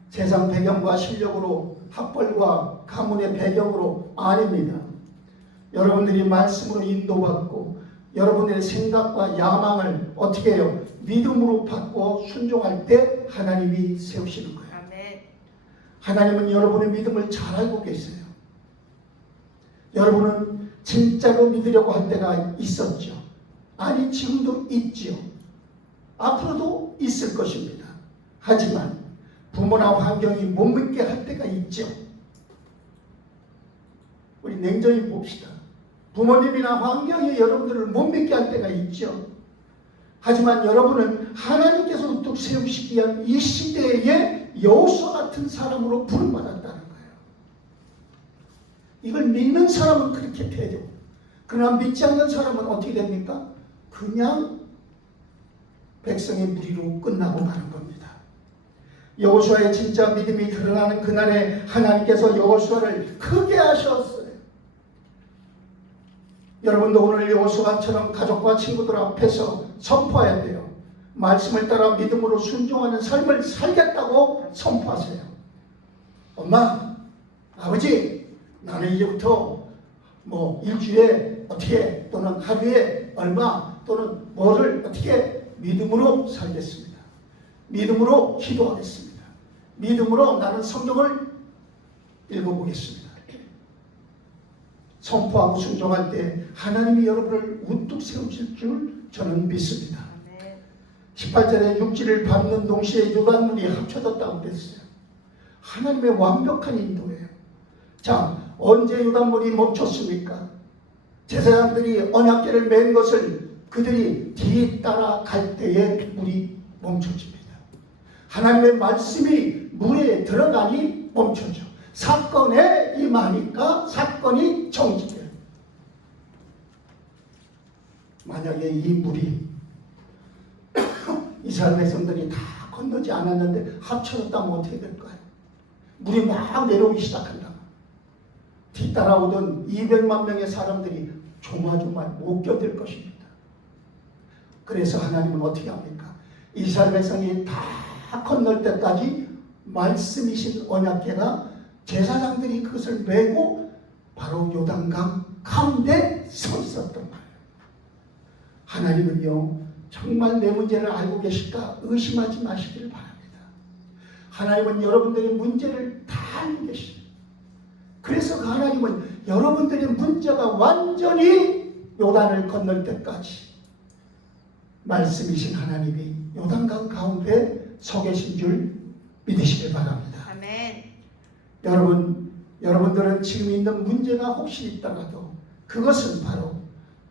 세상 배경과 실력으로 학벌과 가문의 배경으로 아닙니다. 여러분들이 말씀으로 인도받고 여러분의 생각과 야망을 어떻게 해요? 믿음으로 받고 순종할 때 하나님이 세우시는 거예요. 아멘. 하나님은 여러분의 믿음을 잘 알고 계세요. 여러분은 진짜로 믿으려고 할 때가 있었죠. 아니 지금도 있지요. 앞으로도 있을 것입니다. 하지만 부모나 환경이 못 믿게 할 때가 있죠. 우리 냉정히 봅시다. 부모님이나 환경이 여러분들을 못 믿게 할 때가 있죠. 하지만 여러분은 하나님께서 우뚝 세우시기 위한 이 시대의 여호수아 같은 사람으로 부름받았다는 거예요. 이걸 믿는 사람은 그렇게 되죠. 그러나 믿지 않는 사람은 어떻게 됩니까? 그냥 백성의 무리로 끝나고 가는 겁니다. 여호수아의 진짜 믿음이 드러나는 그날에 하나님께서 여호수아를 크게 하셨어요. 여러분도 오늘 여호수아처럼 가족과 친구들 앞에서 선포해야 돼요. 말씀을 따라 믿음으로 순종하는 삶을 살겠다고 선포하세요. 엄마, 아버지, 나는 이제부터 일주일에 어떻게 또는 하루에 얼마 또는 뭐를 어떻게 믿음으로 살겠습니다. 믿음으로 기도하겠습니다. 믿음으로 나는 성경을 읽어보겠습니다. 선포하고 순종할 때 하나님이 여러분을 우뚝 세우실 줄 저는 믿습니다. 18절에 육지를 밟는 동시에 유관문이 합쳐졌다고 그랬어요. 하나님의 완벽한 인도예요. 자, 언제 유관문이 멈췄습니까? 제사장들이 언약궤를 맨 것을 그들이 뒤따라 갈 때에 물이 멈춰집니다. 하나님의 말씀이 물에 들어가니 멈춰져. 사건에 임하니까 사건이 정지돼요. 만약에 이 물이 이스라엘 백성들이 다 건너지 않았는데 합쳐졌다면 어떻게 될까요? 물이 막 내려오기 시작한다. 뒤따라오던 200만 명의 사람들이 조마조마 못 견딜 것입니다. 그래서 하나님은 어떻게 합니까? 이스라엘 백성이 다 건널 때까지 말씀이신 언약궤가 제사장들이 그것을 메고 바로 요단강 가운데 서 있었던 거예요. 하나님은요, 정말 내 문제를 알고 계실까 의심하지 마시기를 바랍니다. 하나님은 여러분들의 문제를 다 알고 계십니다. 그래서 그 하나님은 여러분들의 문제가 완전히 요단을 건널 때까지 말씀이신 하나님이 요단강 가운데 서 계신 줄 믿으시길 바랍니다. 아멘. 여러분들은 지금 있는 문제가 혹시 있다가도 그것은 바로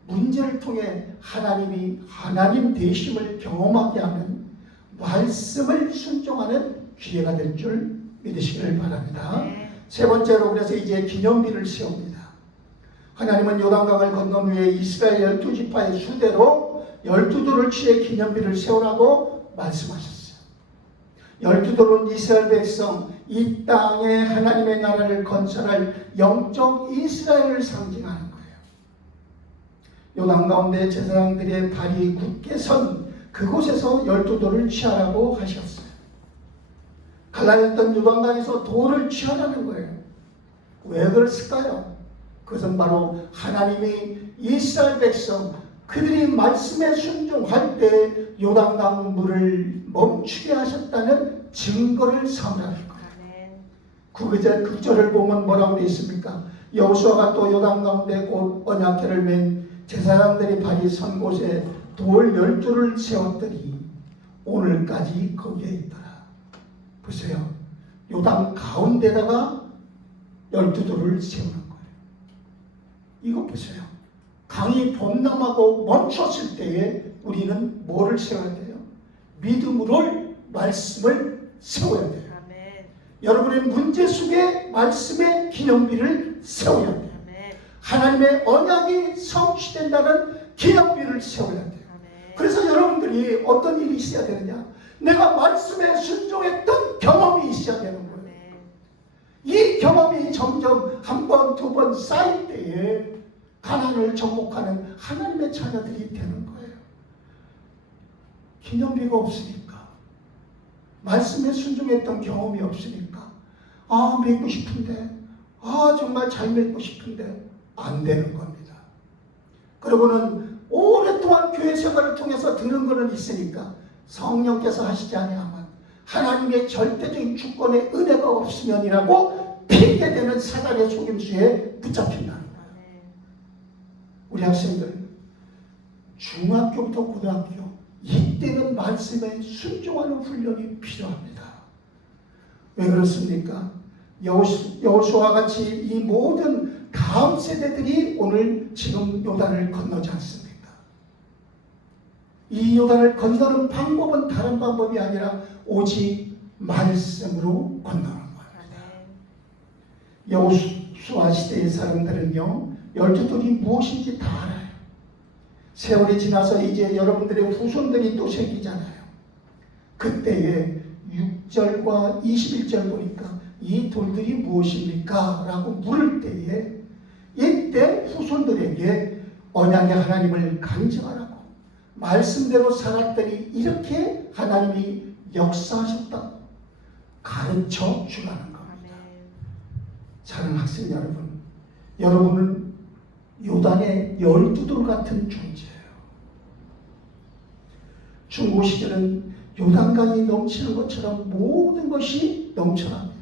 문제를 통해 하나님이 하나님 되심을 경험하게 하는 말씀을 순종하는 기회가 될 줄 믿으시기를 바랍니다. 네. 세 번째로 그래서 이제 기념비를 세웁니다. 하나님은 요단강을 건넌 후에 이스라엘 12지파의 수대로 12돌을 취해 기념비를 세우라고 말씀하셨어요. 12돌은 이스라엘 백성 이 땅에 하나님의 나라를 건설할 영적 이스라엘을 상징하는 거예요. 요단 가운데 제사장들의 발이 굳게 선 그곳에서 12돌을 취하라고 하셨어요. 갈라졌던 요단강에서 돌을 취하라는 거예요. 왜 그랬을까요? 그것은 바로 하나님이 이스라엘 백성 그들이 말씀에 순종할 때 요단강 물을 멈추게 하셨다는 증거를 삼으라는 거예요. 구절을 보면 뭐라고 되어 있습니까? 여호수아가 또 요단 가운데 곧 언약궤를 맨 제사장들이 발이 선 곳에 돌 12돌을 세웠더니 오늘까지 거기에 있더라. 보세요. 요단 가운데다가 12돌을 세우는 거예요. 이거 보세요. 강이 범람하고 멈췄을 때에 우리는 뭐를 세워야 돼요? 믿음으로 말씀을 세워야 돼요. 아멘. 여러분의 문제 속에 말씀의 기념비를 세워야 돼요. 아멘. 하나님의 언약이 성취된다는 기념비를 세워야 돼요. 아멘. 그래서 여러분들이 어떤 일이 있어야 되느냐? 내가 말씀에 순종했던 경험이 있어야 되는 거예요. 아멘. 이 경험이 점점 한 번, 두 번 쌓일 때에 가난을 정복하는 하나님의 자녀들이 되는 거예요. 기념비가 없으니까, 말씀에 순종했던 경험이 없으니까, 믿고 싶은데, 정말 잘 믿고 싶은데 안 되는 겁니다. 그리고는 오랫동안 교회 생활을 통해서 들은 거는 있으니까 성령께서 하시지 아니하면 하나님의 절대적인 주권의 은혜가 없으면이라고 핑계대는 사단의 속임수에 붙잡힌다는 거예요. 우리 학생들 중학교부터 고등학교 이때는 말씀에 순종하는 훈련이 필요합니다. 왜 그렇습니까? 여호수아와 같이 이 모든 다음 세대들이 오늘 지금 요단을 건너지 않습니까? 이 요단을 건너는 방법은 다른 방법이 아니라 오직 말씀으로 건너는 겁니다. 여호수아 시대의 사람들은요 12돌이 무엇인지 다 알아요. 세월이 지나서 이제 여러분들의 후손들이 또 생기잖아요. 그때에 6절과 21절 보니까 이 돌들이 무엇입니까? 라고 물을 때에 이때 후손들에게 언약의 하나님을 간증하라고 말씀대로 살았더니 이렇게 하나님이 역사하셨다고 가르쳐 주라는 겁니다. 사랑하는 학생 여러분, 여러분은 요단의 12돌 같은 존재예요. 중고 시절은 요단강이 넘치는 것처럼 모든 것이 넘쳐납니다.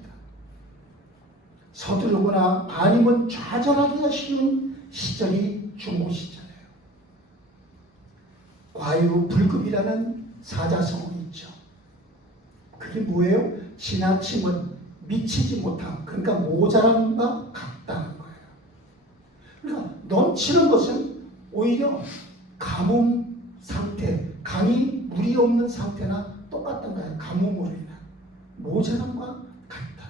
서두르거나 아니면 좌절하기가 쉬운 시절이 중고 시절이에요. 과유불급이라는 사자성어가 있죠. 그게 뭐예요? 지나침은 미치지 못함, 그러니까 모자람과 같다는 거예요. 그러니까 넘치는 것은 오히려 가뭄 상태, 강이 물이 없는 상태나 똑같은 거예요. 가뭄으로 인한 모자람과 같다.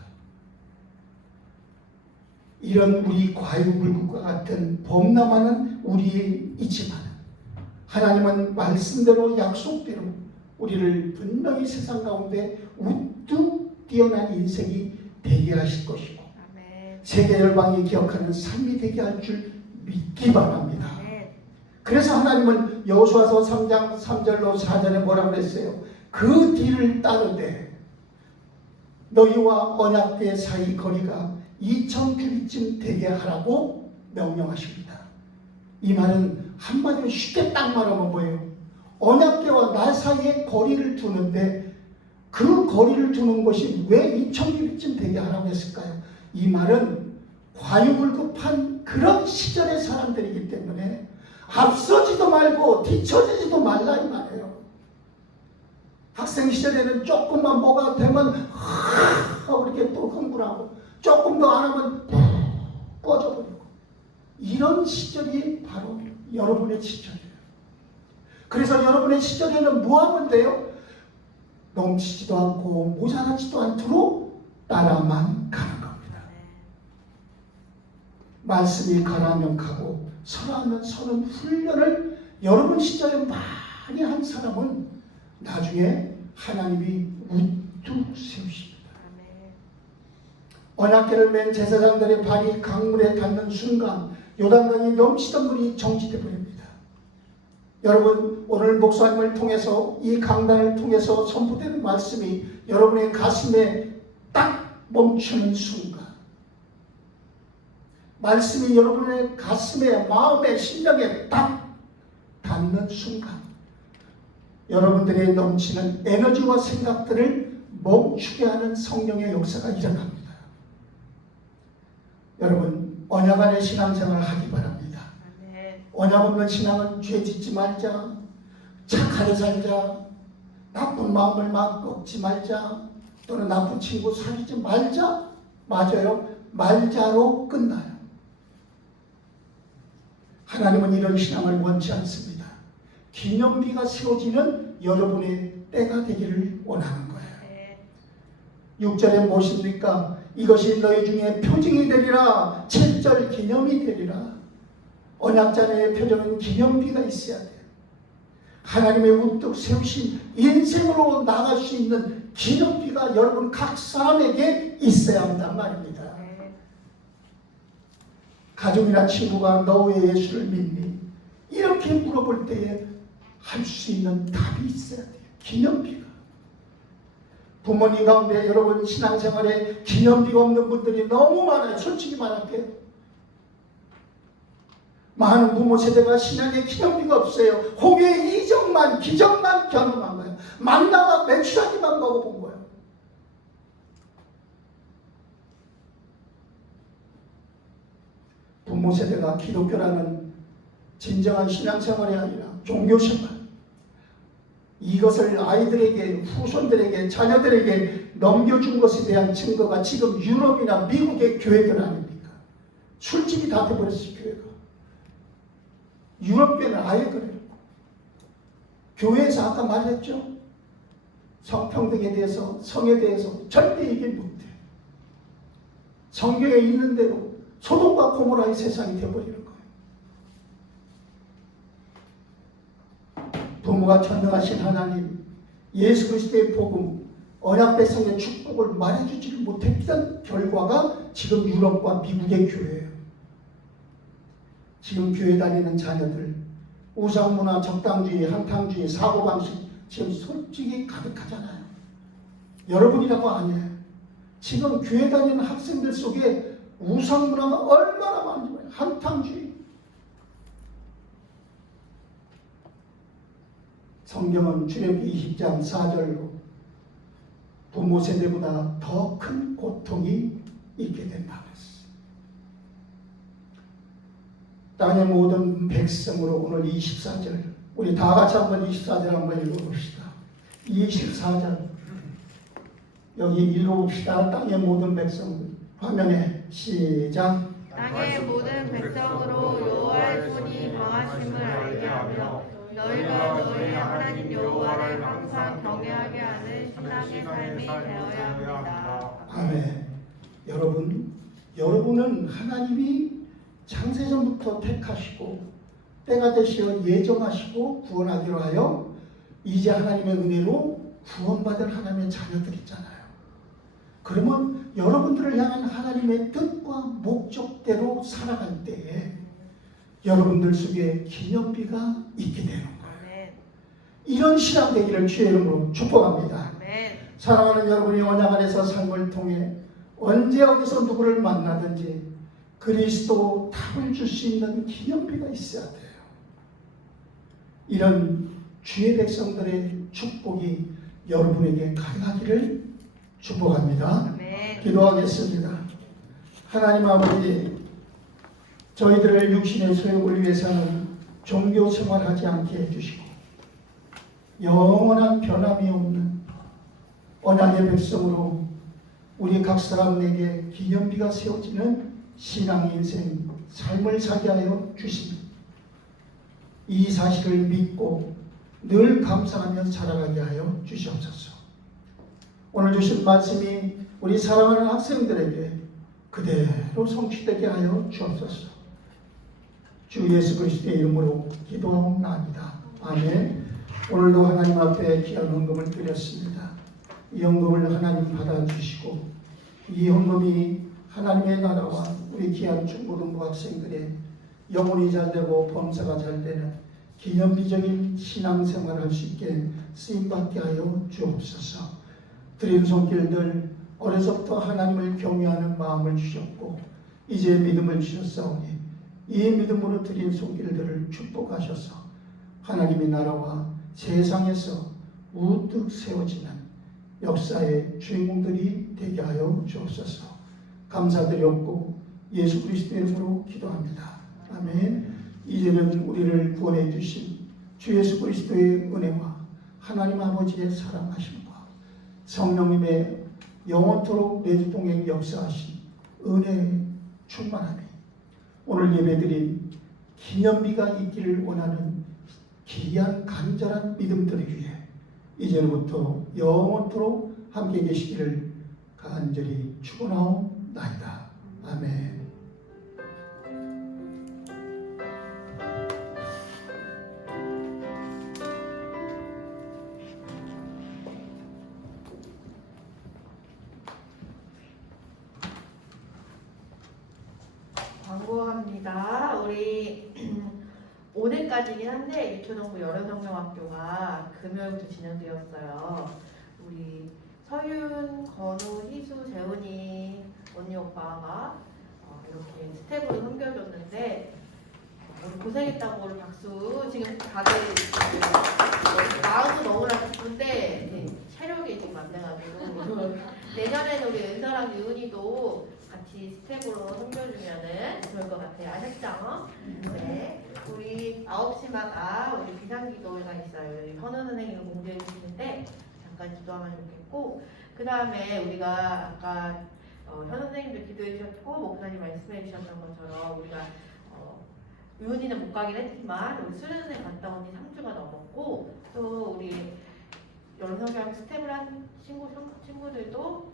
이런 우리 과유불급과 같은 범람하는 우리이지만 하나님은 말씀대로 약속대로 우리를 분명히 세상 가운데 우뚝 뛰어난 인생이 되게 하실 것이고 아멘. 세계 열방이 기억하는 삶이 되게 할 줄 믿기 바랍니다. 아멘. 그래서 하나님은 여호수아서 3장 3절로 4절에 뭐라고 그랬어요? 그 뒤를 따르되 너희와 언약궤 사이 거리가 2000규빗쯤 되게 하라고 명령하십니다. 이 말은 한마디로 쉽게 딱 말하면 뭐예요? 언약궤와 나 사이에 거리를 두는데 그 거리를 두는 것이 왜 2000규빗쯤 되게 하라고 했을까요? 이 말은 과유불급한 그런 시절의 사람들이기 때문에 앞서지도 말고 뒤처지지도 말라 이 말이에요. 학생 시절에는 조금만 뭐가 되면 하고 이렇게 또 흥분하고 조금 더 안 하면 꺼져버리고 이런 시절이 바로 여러분의 시절이에요. 그래서 여러분의 시절에는 뭐 하면 돼요? 넘치지도 않고 모자라지도 않도록 따라만 가는 겁니다. 말씀이 가라면 가고 서라면 서는 훈련을 여러분 시절에 많이 한 사람은 나중에 하나님이 우뚝 세우십니다. 언약궤를 맨 제사장들의 발이 강물에 닿는 순간 요단강이 넘치던 물이 정지돼 버립니다. 여러분 오늘 목사님을 통해서 이 강단을 통해서 선포되는 말씀이 여러분의 가슴에 딱 멈추는 순간 말씀이 여러분의 가슴에 마음에 심령에 딱 닿는 순간 여러분들의 넘치는 에너지와 생각들을 멈추게 하는 성령의 역사가 일어납니다. 여러분 언약 안의 신앙생활을 하기 바랍니다. 언약 없는 신앙은 죄 짓지 말자, 착하게 살자, 나쁜 마음을 막 꺾지 말자, 또는 나쁜 친구 사귀지 말자. 맞아요. 말자로 끝나요. 하나님은 이런 신앙을 원치 않습니다. 기념비가 세워지는 여러분의 때가 되기를 원하는 거예요. 6절에 무엇입니까? 이것이 너희 중에 표징이 되리라. 7절 기념이 되리라. 언약자의 표정은 기념비가 있어야 돼요. 하나님의 우뚝 세우신 인생으로 나갈 수 있는 기념비가 여러분 각 사람에게 있어야 한단 말입니다. 가족이나 친구가 너 왜 예수를 믿니? 이렇게 물어볼 때에 할 수 있는 답이 있어야 돼요. 기념비가. 부모님 가운데 여러분 신앙생활에 기념비가 없는 분들이 너무 많아요. 솔직히 말할게요. 많은 부모 세대가 신앙에 기념비가 없어요. 홍해의 이정만 기적만 경험한 거예요. 만나와 메추라기만 먹어본 거예요. 부모 세대가 기독교라는 진정한 신앙생활이 아니라 종교생활, 이것을 아이들에게, 후손들에게, 자녀들에게 넘겨준 것에 대한 증거가 지금 유럽이나 미국의 교회들 아닙니까? 술집이 다 돼버렸어요. 교회가. 유럽 교회는 아예 그래요. 교회에서 아까 말했죠. 성평등에 대해서, 성에 대해서 절대 얘기 못해요. 성경에 있는 대로 소돔과 고모라의 세상이 되어버리는 거예요. 부모가 전능하신 하나님, 예수 그리스도의 복음, 언약 백성의 축복을 말해주지를 못했던 결과가 지금 유럽과 미국의 교회예요. 지금 교회 다니는 자녀들, 우상문화, 적당주의, 한탕주의, 사고방식 지금 솔직히 가득하잖아요. 여러분이라고 아니에요. 지금 교회 다니는 학생들 속에 우상문화가 얼마나 많은지 몰라요. 한탕주의. 성경은 출애굽기 20장 4절로 부모 세대보다 더 큰 고통이 있게 된다고 했어요. 땅의 모든 백성으로 오늘 24절 우리 다 같이 한번 24절 한번 읽어봅시다. 24절 여기 읽어봅시다. 땅의 모든 백성들 화면에 시작. 땅의 모든 백성으로 여호와의 손이 강하심을 알게 하며 너희가 너희 하나님 여호와를 항상 경외하게 하는 신앙의 삶이 되어야 합니다. 아멘. 여러분은 하나님이 창세전부터 택하시고 때가 되시어 예정하시고 구원하기로 하여 이제 하나님의 은혜로 구원받을 하나님의 자녀들이잖아요. 그러면 여러분들을 향한 하나님의 뜻과 목적대로 살아갈 때에 여러분들 속에 기념비가 있게 되는 거예요. 아멘. 이런 신앙 되기를 주의 이름으로 축복합니다. 아멘. 사랑하는 여러분이 언약 안에서 삶을 통해 언제 어디서 누구를 만나든지 그리스도 답을 줄 수 있는 기념비가 있어야 돼요. 이런 주의 백성들의 축복이 여러분에게 가능하기를 축복합니다. 아멘. 기도하겠습니다. 하나님 아버지, 저희들을 육신의 소욕을 위해서는 종교 생활하지 않게 해주시고 영원한 변함이 없는 언약의 백성으로 우리 각 사람에게 기념비가 세워지는 신앙 인생 삶을 살게 하여 주십니다. 이 사실을 믿고 늘 감사하며 살아가게 하여 주시옵소서. 오늘 주신 말씀이 우리 사랑하는 학생들에게 그대로 성취되게 하여 주옵소서. 주 예수 그리스도의 이름으로 기도하옵나이다. 아멘. 오늘도 하나님 앞에 귀한 헌금을 드렸습니다. 이 헌금을 하나님 받아주시고 이 헌금이 하나님의 나라와 우리 귀한 중고등부 학생들의 영혼이 잘되고 범사가 잘되는 기념비적인 신앙생활을 할 수 있게 쓰임받게 하여 주옵소서. 드린 손길들 어려서부터 하나님을 경외하는 마음을 주셨고 이제 믿음을 주셨사오니 이 믿음으로 드린 손길들을 축복하셔서 하나님의 나라와 세상에서 우뚝 세워지는 역사의 주인공들이 되게 하여 주옵소서. 감사드렸고 예수 그리스도의 이름으로 기도합니다. 아멘. 이제는 우리를 구원해 주신 주 예수 그리스도의 은혜와 하나님 아버지의 사랑하심과 성령님의 영원토록 내주동행 역사하신 은혜의 충만함이 오늘 예배드린 기념비가 있기를 원하는 귀한 간절한 믿음들을 위해 이제부터 영원토록 함께 계시기를 간절히 축원하옵나이다. 아멘. 광고합니다. 우리 오늘까지긴 한데 유초동부 여름성명학교가 금요일부터 진행되었어요. 우리 서윤, 건우, 희수, 재훈이 언니 오빠가 이렇게 스텝으로 섬겨줬는데 오늘 고생했다고 우리 박수. 지금 다들 마음도 너무나 기쁜데 체력이 지금 안 돼가지고 내년에는 우리 은서랑 유은이도 같이 스텝으로 섬겨주면은 좋을 것 같아요. 아셨죠? 네. 우리 9시마다 우리 비상기도가 있어요. 현우 선생님이 공지해 주시는데 잠깐 기도하면 좋겠고, 그 다음에 우리가 아까 현 선생님도 기도해 주셨고 목사님 말씀해 주셨던 것처럼 우리가 유은이는 못 가긴 했지만 우리 수련 선생님 갔다 온 지 3주가 넘었고, 또 우리 여름성경 스텝을 한 친구들도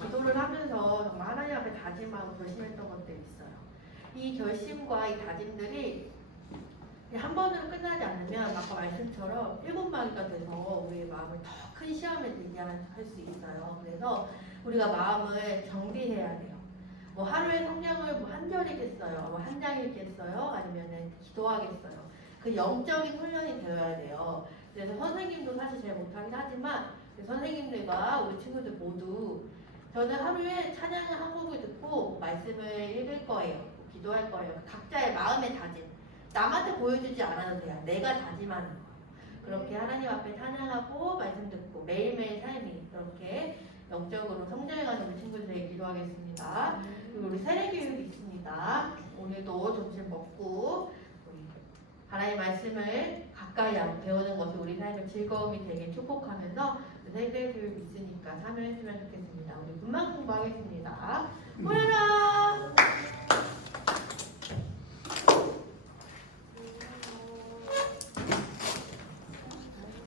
기도를 하면서 정말 하나님 앞에 다짐하고 결심했던 것들이 있어요. 이 결심과 이 다짐들이 한 번으로 끝나지 않으면 아까 말씀처럼 7마디가 돼서 우리의 마음을 더 큰 시험에 들게 할 수 있어요. 그래서 우리가 마음을 정비해야 돼요. 뭐 하루에 성경을 뭐 한 절이겠어요, 뭐 한 장이겠어요, 아니면은 기도하겠어요. 그 영적인 훈련이 되어야 돼요. 그래서 선생님도 사실 잘 못하긴 하지만 선생님들과 우리 친구들 모두 저는 하루에 찬양 한 곡을 듣고 말씀을 읽을 거예요. 기도할 거예요. 각자의 마음의 다짐. 남한테 보여주지 않아도 돼요. 내가 다짐하는 거. 그렇게 하나님 앞에 찬양하고 말씀 듣고 매일매일 삶이 그렇게 영적으로 성장해가는 우리 친구들에게 기도하겠습니다. 그리고 우리 세례교육이 있습니다. 오늘도 점심 먹고 하나님의 말씀을 가까이 배우는 것이 우리 삶의 즐거움이 되게 축복하면서 세례교육이 있으니까 참여해주면 좋겠습니다. 우리 문만 공부하겠습니다.